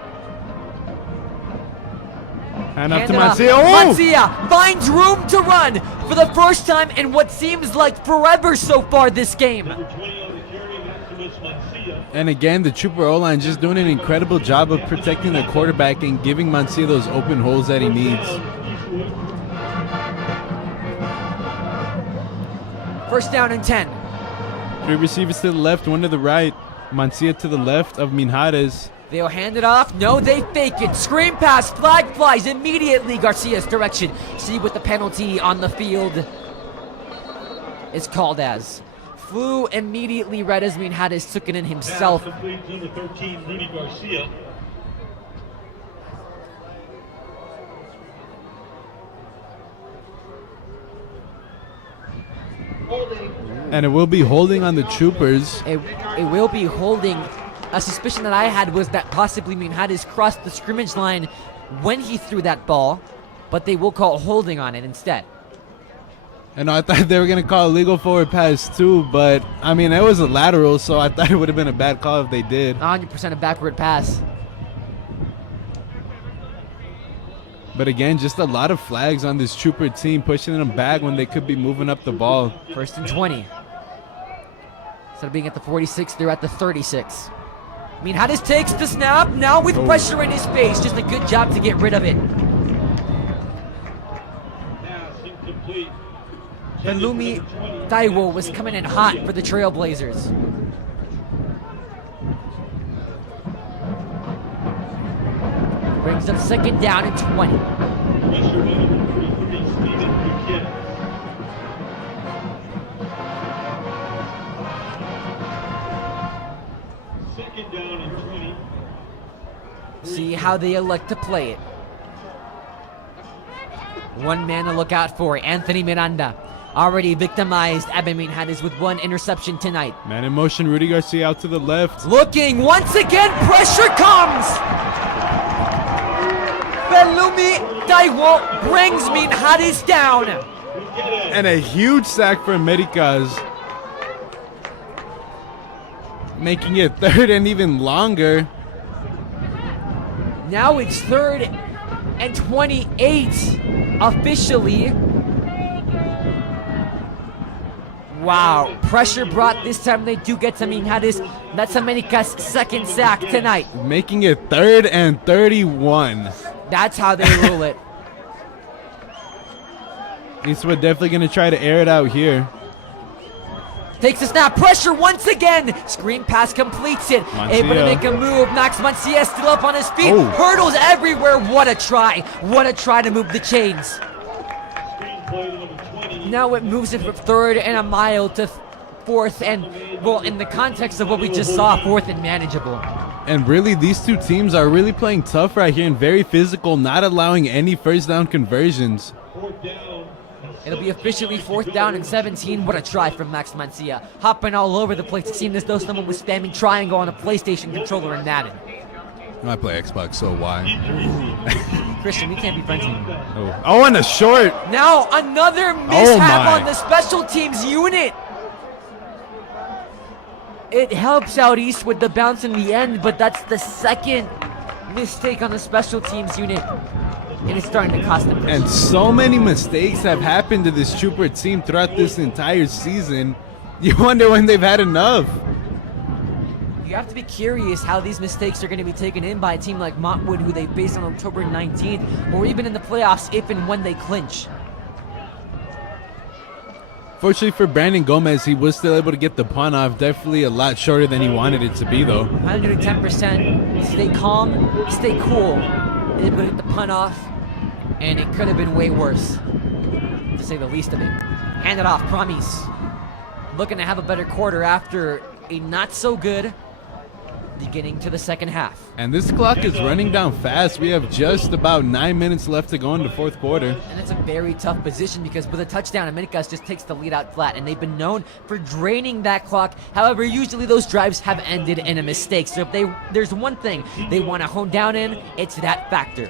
And up to Hand it off. Mancia. Mancia finds room to run for the first time in what seems like forever so far this game. Number 20 on the carry, Maximus Mancia. And again, the Trooper O-line just doing an incredible job of protecting the quarterback and giving Mancia those open holes that he needs. First down and 10. 3 receivers to the left, 1 to the right. Mancia to the left of Minjares. They'll hand it off. No, they fake it. Screen pass. Flag flies immediately. Garcia's direction. See what the penalty on the field is called as. Flew immediately red as Minjares took it in himself. Pass completes number 13, Rudy Garcia. And it will be holding on the Troopers. It will be holding. A suspicion that I had was that possibly Minjares crossed the scrimmage line when he threw that ball, but they will call holding on it instead. And I thought they were going to call a legal forward pass too, but I mean, it was a lateral, so I thought it would have been a bad call if they did. 100% a backward pass. But again, just a lot of flags on this Trooper team, pushing them back when they could be moving up the ball. First and 20. Instead of being at the 46, they're at the 36. Minjares takes the snap, now with pressure in his face. Just a good job to get rid of it. Pass incomplete. Belumi Taiwo was coming in hot for the Trailblazers. Brings up second down and 20. Pressure by number 33, Steven Buchanan. Second down and 20. See how they elect to play it. One man to look out for, Anthony Miranda. Already victimized Abbe Minjares with 1 interception tonight. Man in motion, Rudy Garcia out to the left. Looking once again, pressure comes! Belumi Taiwo brings Minjares down. And a huge sack for Americas. Making it 3rd and even longer. Now it's 3rd and 28 officially. Wow, pressure brought this time. They do get to Minjares. That's America's 2nd sack tonight. Making it 3rd and 31. That's how they rule it. Eastwood definitely going to try to air it out here. Takes a snap, pressure once again. Screen pass completes it. Able to make a move. Knocks Mancia still up on his feet. Hurdles everywhere. What a try. What a try to move the chains. Screen play to number 20. now it moves it from third and a mile to fourth, and, well, in the context of what we just saw, fourth and manageable. And really, these two teams are really playing tough right here and very physical, not allowing any first down conversions. It'll be officially 4th down and 17. What a try from Max Mancia. Hopping all over the place. It seemed as though someone was spamming triangle on a PlayStation controller in Madden. I play Xbox, so why? Christian, we can't be friends anymore. Oh, and a short. Now another mishap my. on the special teams unit. It helps out Eastwood the bounce in the end, but that's the second mistake on the special teams unit. And it's starting to cost them. And so many mistakes have happened to this Trooper team throughout this entire season. You wonder when they've had enough. You have to be curious how these mistakes are going to be taken in by a team like Montwood, who they faced on October 19th, or even in the playoffs if and when they clinch. Fortunately for Brandon Gomez, he was still able to get the punt off. Definitely a lot shorter than he wanted it to be, though. 110%. Stay calm, stay cool. They able to get the punt off, and it could have been way worse, to say the least of it. Hand it off, Promise. Looking to have a better quarter after a not so good beginning to the second half. And this clock is running down fast. We have just about 9 minutes left to go in the fourth quarter. And it's a very tough position because with a touchdown, Americas just takes the lead out flat, and they've been known for draining that clock. However, usually those drives have ended in a mistake. So if there's one thing they want to hone down in, it's that factor.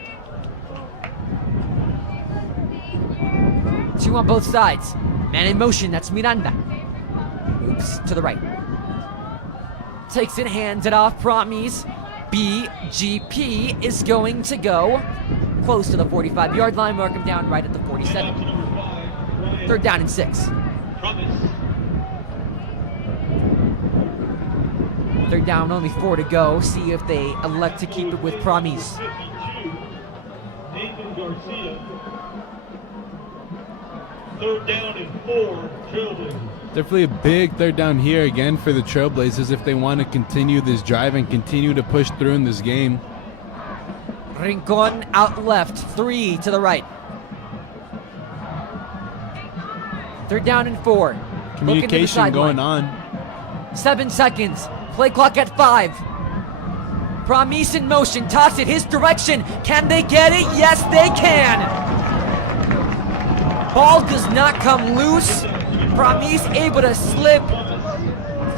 2 on both sides. Man in motion, that's Miranda. Moves to the right. Takes it, hands it off, Promise. BGP is going to go close to the 45-yard line, mark him down right at the 47. 3rd down and 6. 3rd down, only 4 to go. See if they elect to keep it with Promise. Nathan Garcia. 3rd down and 4, Trailblazers. Definitely a big 3rd down here again for the Trailblazers if they want to continue this drive and continue to push through in this game. Rincon out left, 3 to the right. 3rd down and 4. Communication going on. 7 seconds. Play clock at 5. Promise in motion. Toss it his direction. Can they get it? Yes, they can. Ball does not come loose. Promise able to slip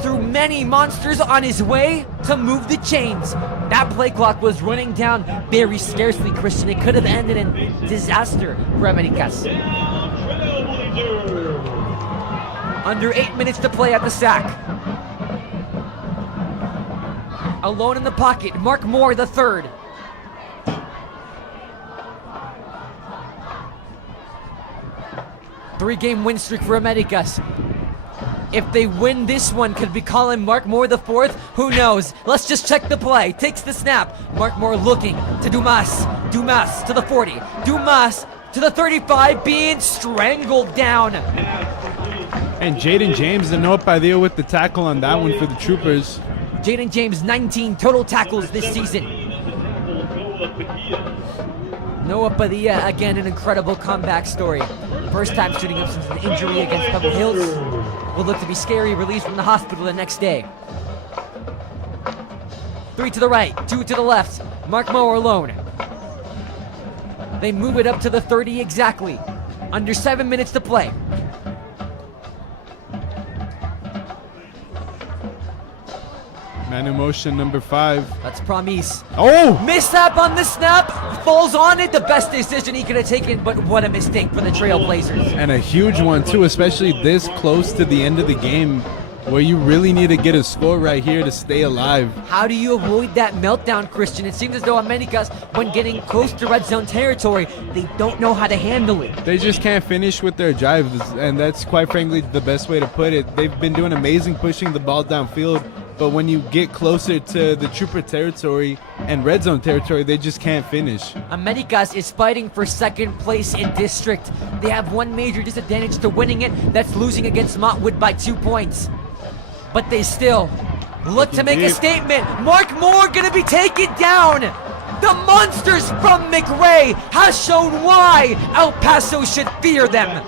through many monsters on his way to move the chains. That play clock was running down very scarcely, Christian. It could have ended in disaster for Americas. Under 8 minutes to play at the sack. Alone in the pocket, Mark Moore the 3rd. Three-game win streak for Americas. If they win this one, could be calling Mark Moore the 4th. Who knows? Let's just check the play. Takes the snap. Mark Moore looking to Dumas. Dumas to the 40. Dumas to the 35, being strangled down. And Jaden James, the no Padilla with the tackle on that one for the Troopers. Jaden James, 19 total tackles this season. Noah Padilla, again, an incredible comeback story. First time shooting up since an injury against Pebble Hills. Will look to be scary, released from the hospital the next day. 3 to the right, 2 to the left. Mark Moore alone. They move it up to the 30 exactly. Under 7 minutes to play. Man in motion, number 5. That's Promise. Oh! Mishap on the snap, falls on it. The best decision he could have taken, but what a mistake for the Trailblazers. And a huge one, too, especially this close to the end of the game, where you really need to get a score right here to stay alive. How do you avoid that meltdown, Christian? It seems as though Americas, when getting close to red zone territory, they don't know how to handle it. They just can't finish with their drives, and that's quite frankly the best way to put it. They've been doing amazing pushing the ball downfield, but when you get closer to the Trooper territory and red zone territory, they just can't finish. Americas is fighting for 2nd place in district. They have one major disadvantage to winning it. That's losing against Montwood by 2 points. But they still look to make a statement. Mark Moore gonna be taken down. The monsters from McRae has shown why El Paso should fear them.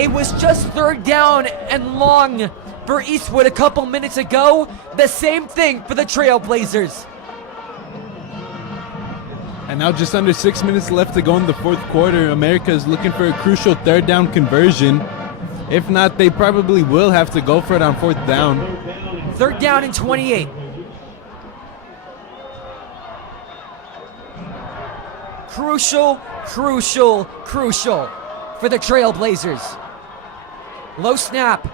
It was just 3rd down and long for Eastwood a couple minutes ago. The same thing for the Trailblazers. And now just under 6 minutes left to go in the 4th quarter. America is looking for a crucial 3rd down conversion. If not, they probably will have to go for it on 4th down. 3rd down and 28. Crucial for the Trailblazers. Low snap.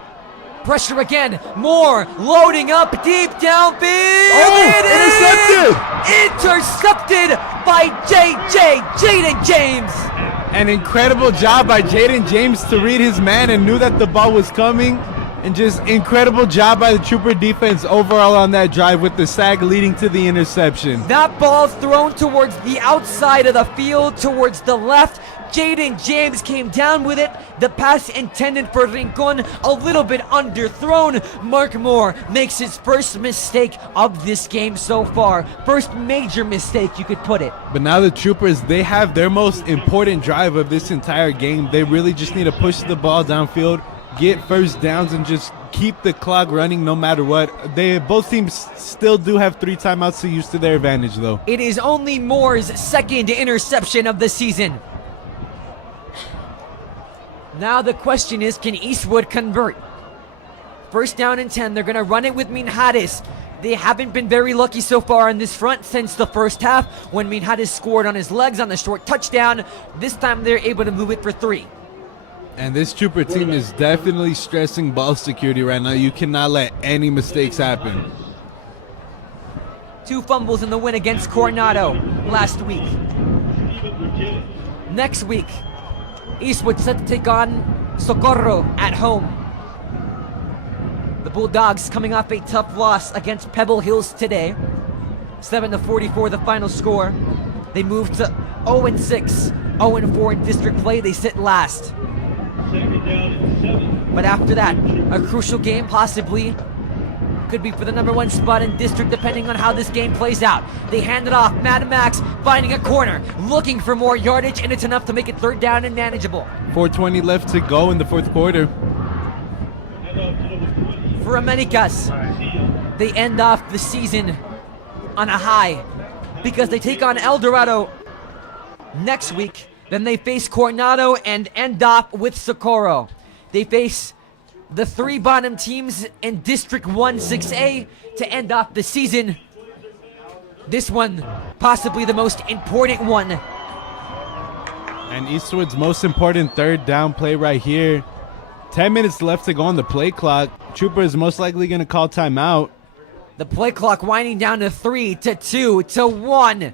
Pressure again. More. Loading up deep downfield. Oh, Intercepted by Jaden James. An incredible job by Jaden James to read his man and knew that the ball was coming. And just incredible job by the Trooper defense overall on that drive with the sack leading to the interception. That ball thrown towards the outside of the field, towards the left. Jaden James came down with it. The pass intended for Rincon, a little bit underthrown. Mark Moore makes his first mistake of this game so far. First major mistake, you could put it. But now the Troopers, they have their most important drive of this entire game. They really just need to push the ball downfield, get first downs, and just keep the clock running no matter what. Both teams still do have 3 timeouts to use to their advantage, though. It is only Moore's 2nd interception of the season. Now the question is, can Eastwood convert? 1st down and 10. They're going to run it with Minhares. They haven't been very lucky so far on this front since the first half when Minhares scored on his legs on the short touchdown. This time they're able to move it for 3. And this Trooper team is definitely stressing ball security right now. You cannot let any mistakes happen. 2 fumbles in the win against Coronado last week. Next week, Eastwood set to take on Socorro at home. The Bulldogs coming off a tough loss against Pebble Hills today. 7-44 the final score. They moved to 0-6, 0-4 in district play. They sit last. But after that, a crucial game possibly. Could be for the number 1 spot in district depending on how this game plays out. They hand it off. Mad Max finding a corner, looking for more yardage, and it's enough to make it 3rd down and manageable. 4:20 left to go in the 4th quarter. For Americas, they end off the season on a high because they take on El Dorado next week. Then they face Coronado and end off with Socorro. They face the 3 bottom teams in District 1 6A to end off the season. This one, possibly the most important one. And Eastwood's most important 3rd down play right here. 10 minutes left to go on the play clock. Trooper is most likely going to call timeout. The play clock winding down to 3, to 2, to 1.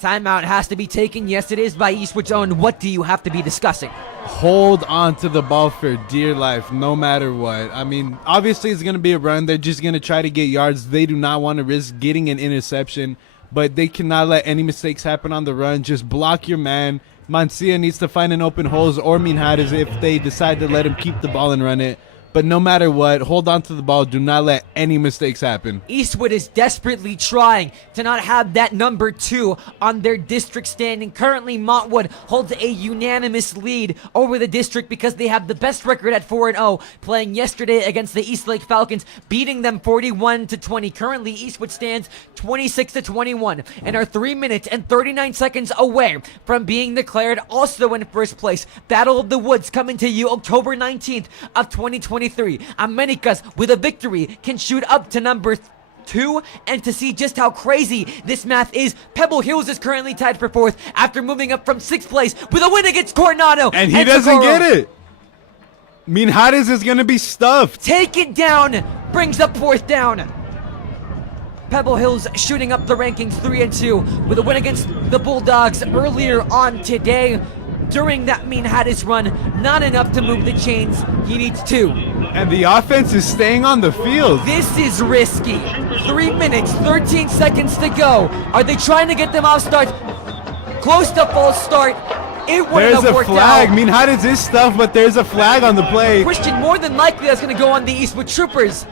Timeout has to be taken. Yes, it is by Eastwood's own. What do you have to be discussing? Hold on to the ball for dear life, no matter what. I mean, obviously it's going to be a run. They're just going to try to get yards. They do not want to risk getting an interception, but they cannot let any mistakes happen on the run. Just block your man. Mancia needs to find an open holes or Minhares if they decide to let him keep the ball and run it. But no matter what, hold on to the ball. Do not let any mistakes happen. Eastwood is desperately trying to not have that number 2 on their district standing. Currently, Montwood holds a unanimous lead over the district because they have the best record at 4-0, playing yesterday against the Eastlake Falcons, beating them 41-20. Currently, Eastwood stands 26-21 and are 3 minutes and 39 seconds away from being declared also in first place. Battle of the Woods coming to you October 19th of 2023. Americas with a victory can shoot up to number 2, and to see just how crazy this math is, Pebble Hills is currently tied for 4th after moving up from 6th place with a win against Coronado. And he doesn't Socorro. get it. Minhares is going to be stuffed. Take it down, brings up 4th down. Pebble Hills shooting up the rankings 3-2 with a win against the Bulldogs earlier on today. During that Minhares run, not enough to move the chains. He needs 2. And the offense is staying on the field. This is risky. 3 minutes, 13 seconds to go. Are they trying to get them off start? Close to false start. It wouldn't There's have a worked flag. out. Minhares is stuffed, but there's a flag on the play. Christian, more than likely that's going to go on the Eastwood Troopers.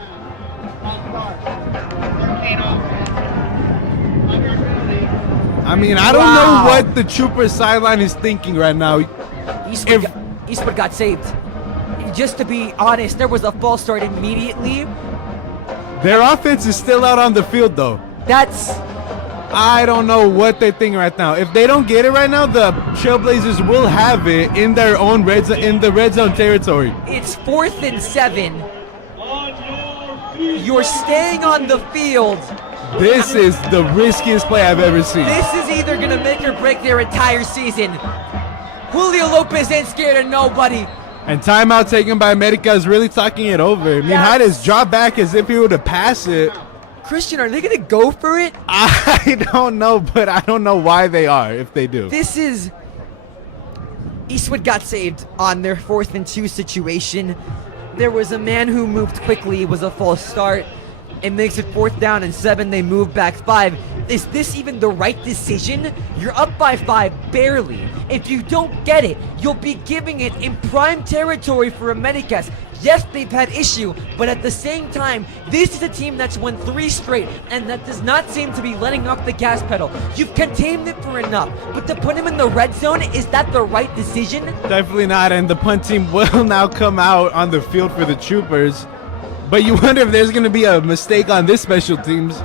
I mean, I don't know what the Trooper sideline is thinking right now. Eastwood got saved. just to be honest, there was a false start immediately. Their offense is still out on the field, though. I don't know what they're thinking right now. If they don't get it right now, the Trailblazers will have it in their own red zone territory. It's 4th and 7. You're staying on the field. This is the riskiest play I've ever seen. This is either going to make or break their entire season. Julio Lopez ain't scared of nobody. And timeout taken by America is really talking it over. Minhades dropped back as if he would have passed it. Christian, are they going to go for it? I don't know, but I don't know why they are if they do. Eastwood got saved on their 4th and 2 situation. There was a man who moved quickly. It was a false start. It makes it 4th down and 7. They move back 5. Is this even the right decision? You're up by 5, barely. If you don't get it, you'll be giving it in prime territory for Americas. Yes, they've had issue, but at the same time, this is a team that's won 3 straight, and that does not seem to be letting off the gas pedal. You've contained it for enough, but to put him in the red zone, is that the right decision? Definitely not, and the punt team will now come out on the field for the Troopers. But you wonder if there's going to be a mistake on this special teams.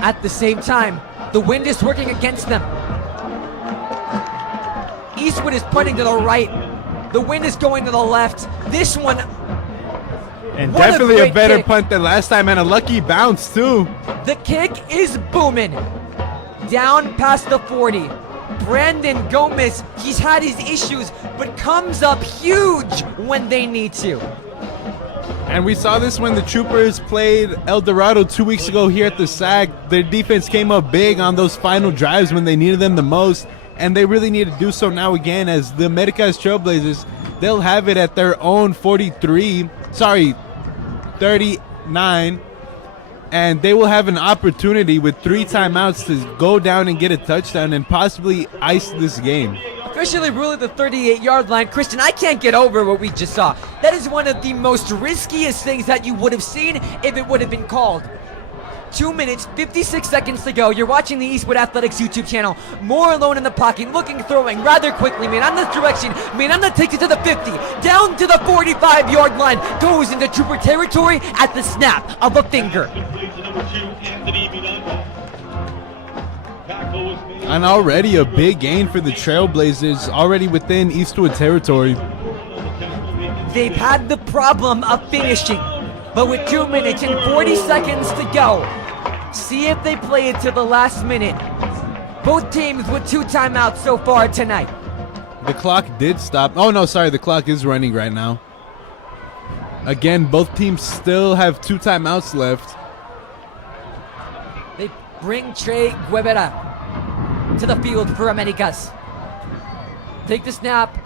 At the same time, the wind is working against them. Eastwood is punting to the right. The wind is going to the left. This one... And definitely a better kick. Punt than last time, and a lucky bounce, too. The kick is booming. Down past the 40. Brandon Gomez, he's had his issues, but comes up huge when they need to. And we saw this when the Troopers played El Dorado 2 weeks ago here at the SAC. Their defense came up big on those final drives when they needed them the most. And they really need to do so now again, as the Americas Trailblazers, they'll have it at their own 39. And they will have an opportunity with 3 timeouts to go down and get a touchdown and possibly ice this game. Officially really the 38-yard line. Christian, I can't get over what we just saw. That is one of the most riskiest things that you would have seen if it would have been called. 2 minutes, 56 seconds to go. You're watching the Eastwood Athletics YouTube channel. Moore alone in the pocket, looking, throwing rather quickly. Man on this direction. Man on the takes it to the 50. Down to the 45-yard line. Goes into Trooper territory at the snap of a finger. And already a big gain for the Trailblazers, already within Eastwood territory. They've had the problem of finishing, but with 2 minutes and 40 seconds to go, see if they play it to the last minute. Both teams with 2 timeouts so far tonight. The clock did stop. Oh, no, sorry. The clock is running right now. Again, both teams still have 2 timeouts left. They bring Trey Guevara to the field for Americas. Take the snap.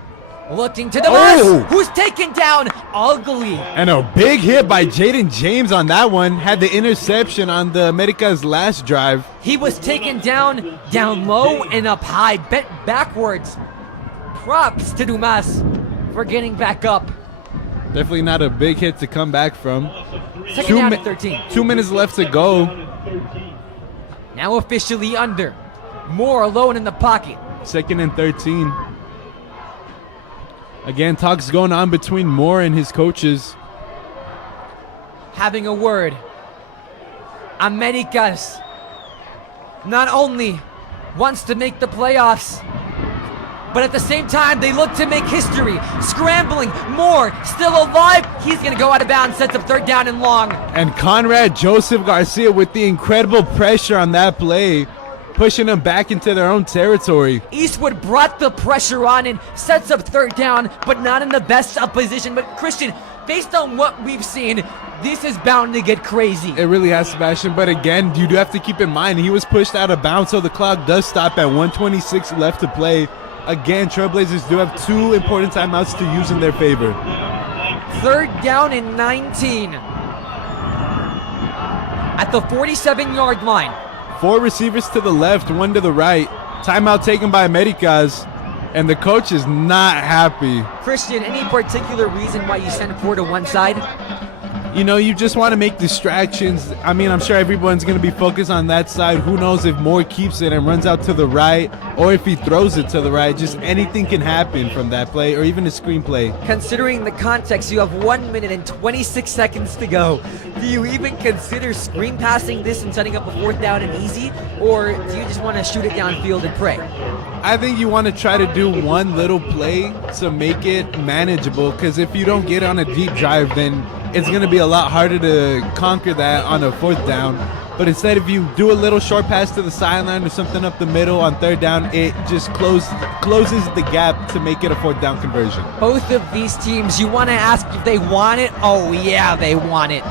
Looking to the bus, who's taken down ugly. And a big hit by Jaden James on that one. Had the interception on the America's last drive. He was taken down low and up high, bent backwards. Props to Dumas for getting back up. Definitely not a big hit to come back from. Second down and 13. 2 minutes left to go. Now officially under. Moore alone in the pocket. 2nd and 13. Again, talks going on between Moore and his coaches. Having a word. Americas not only wants to make the playoffs, but at the same time, they look to make history. Scrambling. Moore still alive. He's going to go out of bounds. Sets up 3rd down and long. And Conrad Joseph Garcia with the incredible pressure on that play, pushing them back into their own territory. Eastwood brought the pressure on and sets up 3rd down, but not in the best of position. But Christian, based on what we've seen, this is bound to get crazy. It really has, Sebastian. But again, you do have to keep in mind, he was pushed out of bounds, so the clock does stop at 1:26 left to play. Again, Trailblazers do have 2 important timeouts to use in their favor. 3rd down and 19. At the 47-yard line. 4 receivers to the left, 1 to the right. Timeout taken by Americas, and the coach is not happy. Christian, any particular reason why you send 4 to one side? You know, you just want to make distractions. I mean, I'm sure everyone's going to be focused on that side. Who knows if Moore keeps it and runs out to the right, or if he throws it to the right. Just anything can happen from that play, or even a screenplay. Considering the context, you have 1 minute and 26 seconds to go. Do you even consider screen passing this and setting up a 4th down and easy, or do you just want to shoot it downfield and pray? I think you want to try to do one little play to make it manageable, because if you don't get on a deep drive, then it's going to be a lot harder to conquer that on a 4th down. But instead, if you do a little short pass to the sideline or something up the middle on 3rd down, it just closes the gap to make it a 4th down conversion. Both of these teams, you want to ask if they want it? Oh yeah, they want it.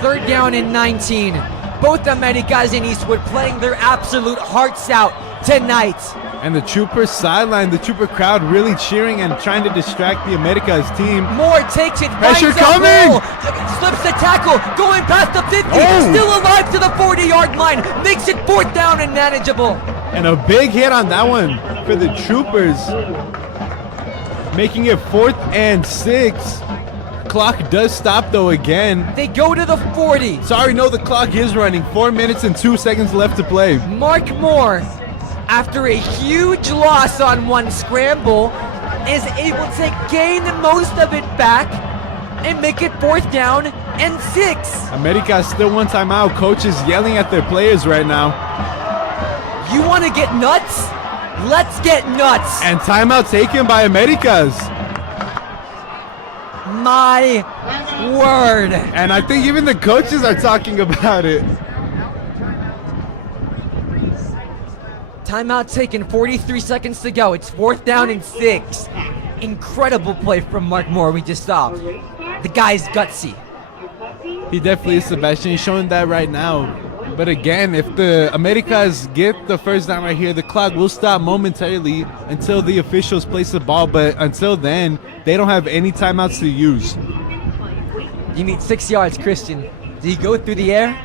3rd down and 19. Both Americas and Eastwood playing their absolute hearts out tonight. And the Trooper sideline, the Trooper crowd really cheering and trying to distract the Americas team. Moore takes it, Pressure finds a coming! hole, slips the tackle, going past the 50, still alive to the 40-yard line, makes it 4th down and manageable. And a big hit on that one for the Troopers, making it 4th and 6. Clock does stop though again. They go to the 40. Sorry, no, the clock is running. 4 minutes and 2 seconds left to play. Mark Moore, after a huge loss on one scramble, is able to gain most of it back and make it 4th down and 6. America still one timeout. Coach is yelling at their players right now. You want to get nuts? Let's get nuts. And timeout taken by Americas. My word. And I think even the coaches are talking about it. Timeout taken, 43 seconds to go. It's 4th down and 6. Incredible play from Mark Moore we just saw. The guy's gutsy. He definitely is, Sebastian. He's showing that right now. But again, if the Americas get the 1st down right here, the clock will stop momentarily until the officials place the ball. But until then, they don't have any timeouts to use. You need 6 yards, Christian. Do you go through the air?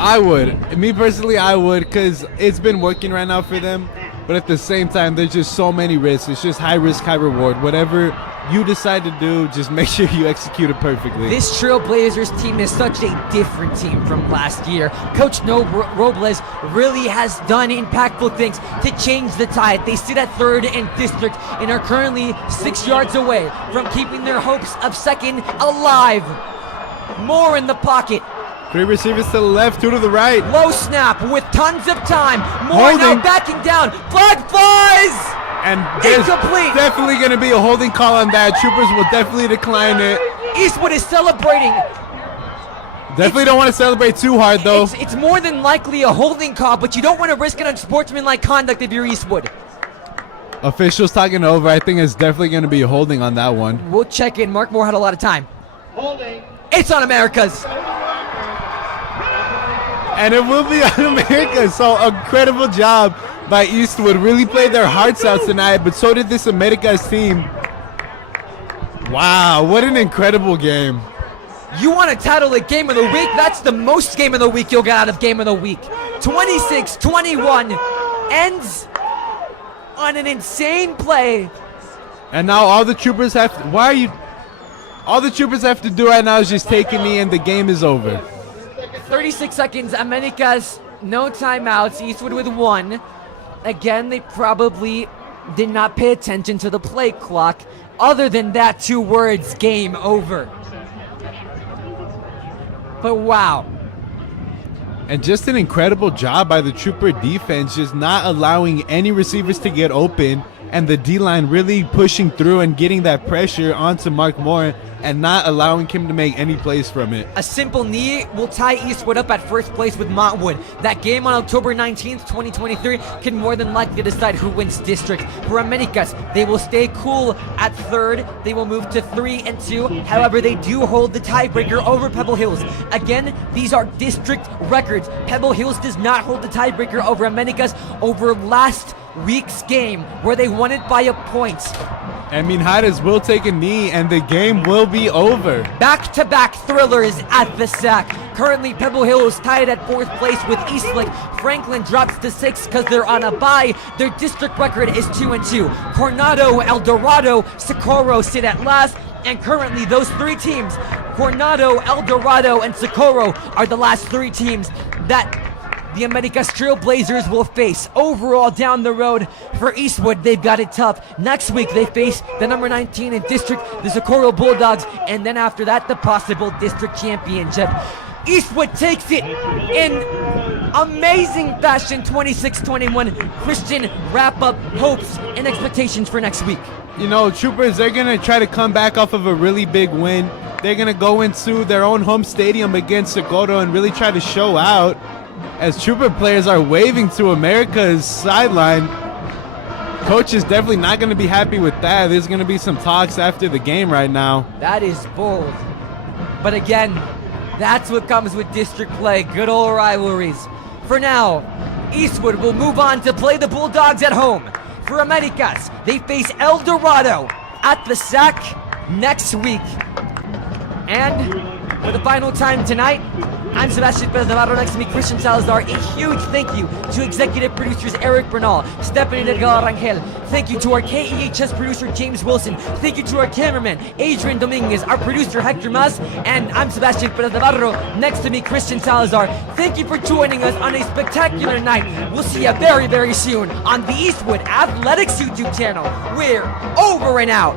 I would. Me personally, I would, because it's been working right now for them. But at the same time, there's just so many risks. It's just high risk, high reward. Whatever you decide to do, just make sure you execute it perfectly. This Trailblazers team is such a different team from last year. Coach Robles really has done impactful things to change the tide. They sit at 3rd and district and are currently 6 yards away from keeping their hopes of 2nd alive. More in the pocket. 3 receivers to the left, 2 to the right. Low snap with tons of time. Moore now backing down. Flag flies! And there's Incomplete. definitely going to be a holding call on that. Troopers will definitely decline it. Eastwood is celebrating. Definitely don't want to celebrate too hard, though. It's more than likely a holding call, but you don't want to risk an unsportsmanlike conduct if you're Eastwood. Officials talking over. I think it's definitely going to be a holding on that one. We'll check in. Mark Moore had a lot of time. Holding. It's on Americas. And it will be on America. So incredible job by Eastwood. Really played their hearts out tonight, but so did this Americas team. Wow, what an incredible game. You want to title it Game of the Week? That's the most Game of the Week you'll get out of Game of the Week. 26-21 ends on an insane play. And now all the Troopers have to, all the Troopers have to do right now is just take a knee and the game is over. 36 seconds, Americas, no timeouts, Eastwood with 1. Again, they probably did not pay attention to the play clock. Other than that, 2 words, game over. But wow. And just an incredible job by the Trooper defense, just not allowing any receivers to get open, and the D-line really pushing through and getting that pressure onto Mark Moore and not allowing him to make any plays from it. A simple knee will tie Eastwood up at 1st place with Montwood. That game on October 19th, 2023 can more than likely decide who wins district. For Americas, they will stay cool at 3rd. They will move to 3 and 2. However, they do hold the tiebreaker over Pebble Hills. Again, these are district records. Pebble Hills does not hold the tiebreaker over Americas over last week's game where they won it by a point. And Minhares will take a knee and the game will be over. Back-to-back thrillers at the sack. Currently, Pebble Hill is tied at 4th place with Eastwood. Franklin drops to 6th because they're on a bye. Their district record is 2-2. Coronado, El Dorado, Socorro sit at last. And currently, those 3 teams, Coronado, El Dorado, and Socorro, are the last 3 teams that the Americas Trailblazers will face. Overall, down the road for Eastwood, they've got it tough. Next week, they face the number 19 in district, the Socorro Bulldogs, and then after that, the possible district championship. Eastwood takes it in amazing fashion, 26-21. Christian, wrap up hopes and expectations for next week. You know, Troopers, they're going to try to come back off of a really big win. They're going to go into their own home stadium against Socorro and really try to show out. As Trooper players are waving to America's sideline, coach is definitely not going to be happy with that. There's going to be some talks after the game right now. That is bold. But again, that's what comes with district play. Good old rivalries. For now, Eastwood will move on to play the Bulldogs at home. For Americas, they face El Dorado at the SAC next week. And for the final time tonight, I'm Sebastian Perez Navarro, next to me Christian Salazar. A huge thank you to executive producers Eric Bernal, Stephanie Delgado Rangel. Thank you to our KEHS producer James Wilson. Thank you to our cameraman Adrian Dominguez, our producer Hector Mas, and I'm Sebastian Perez Navarro, next to me Christian Salazar. Thank you for joining us on a spectacular night. We'll see you very, very soon on the Eastwood Athletics YouTube channel. We're over and out.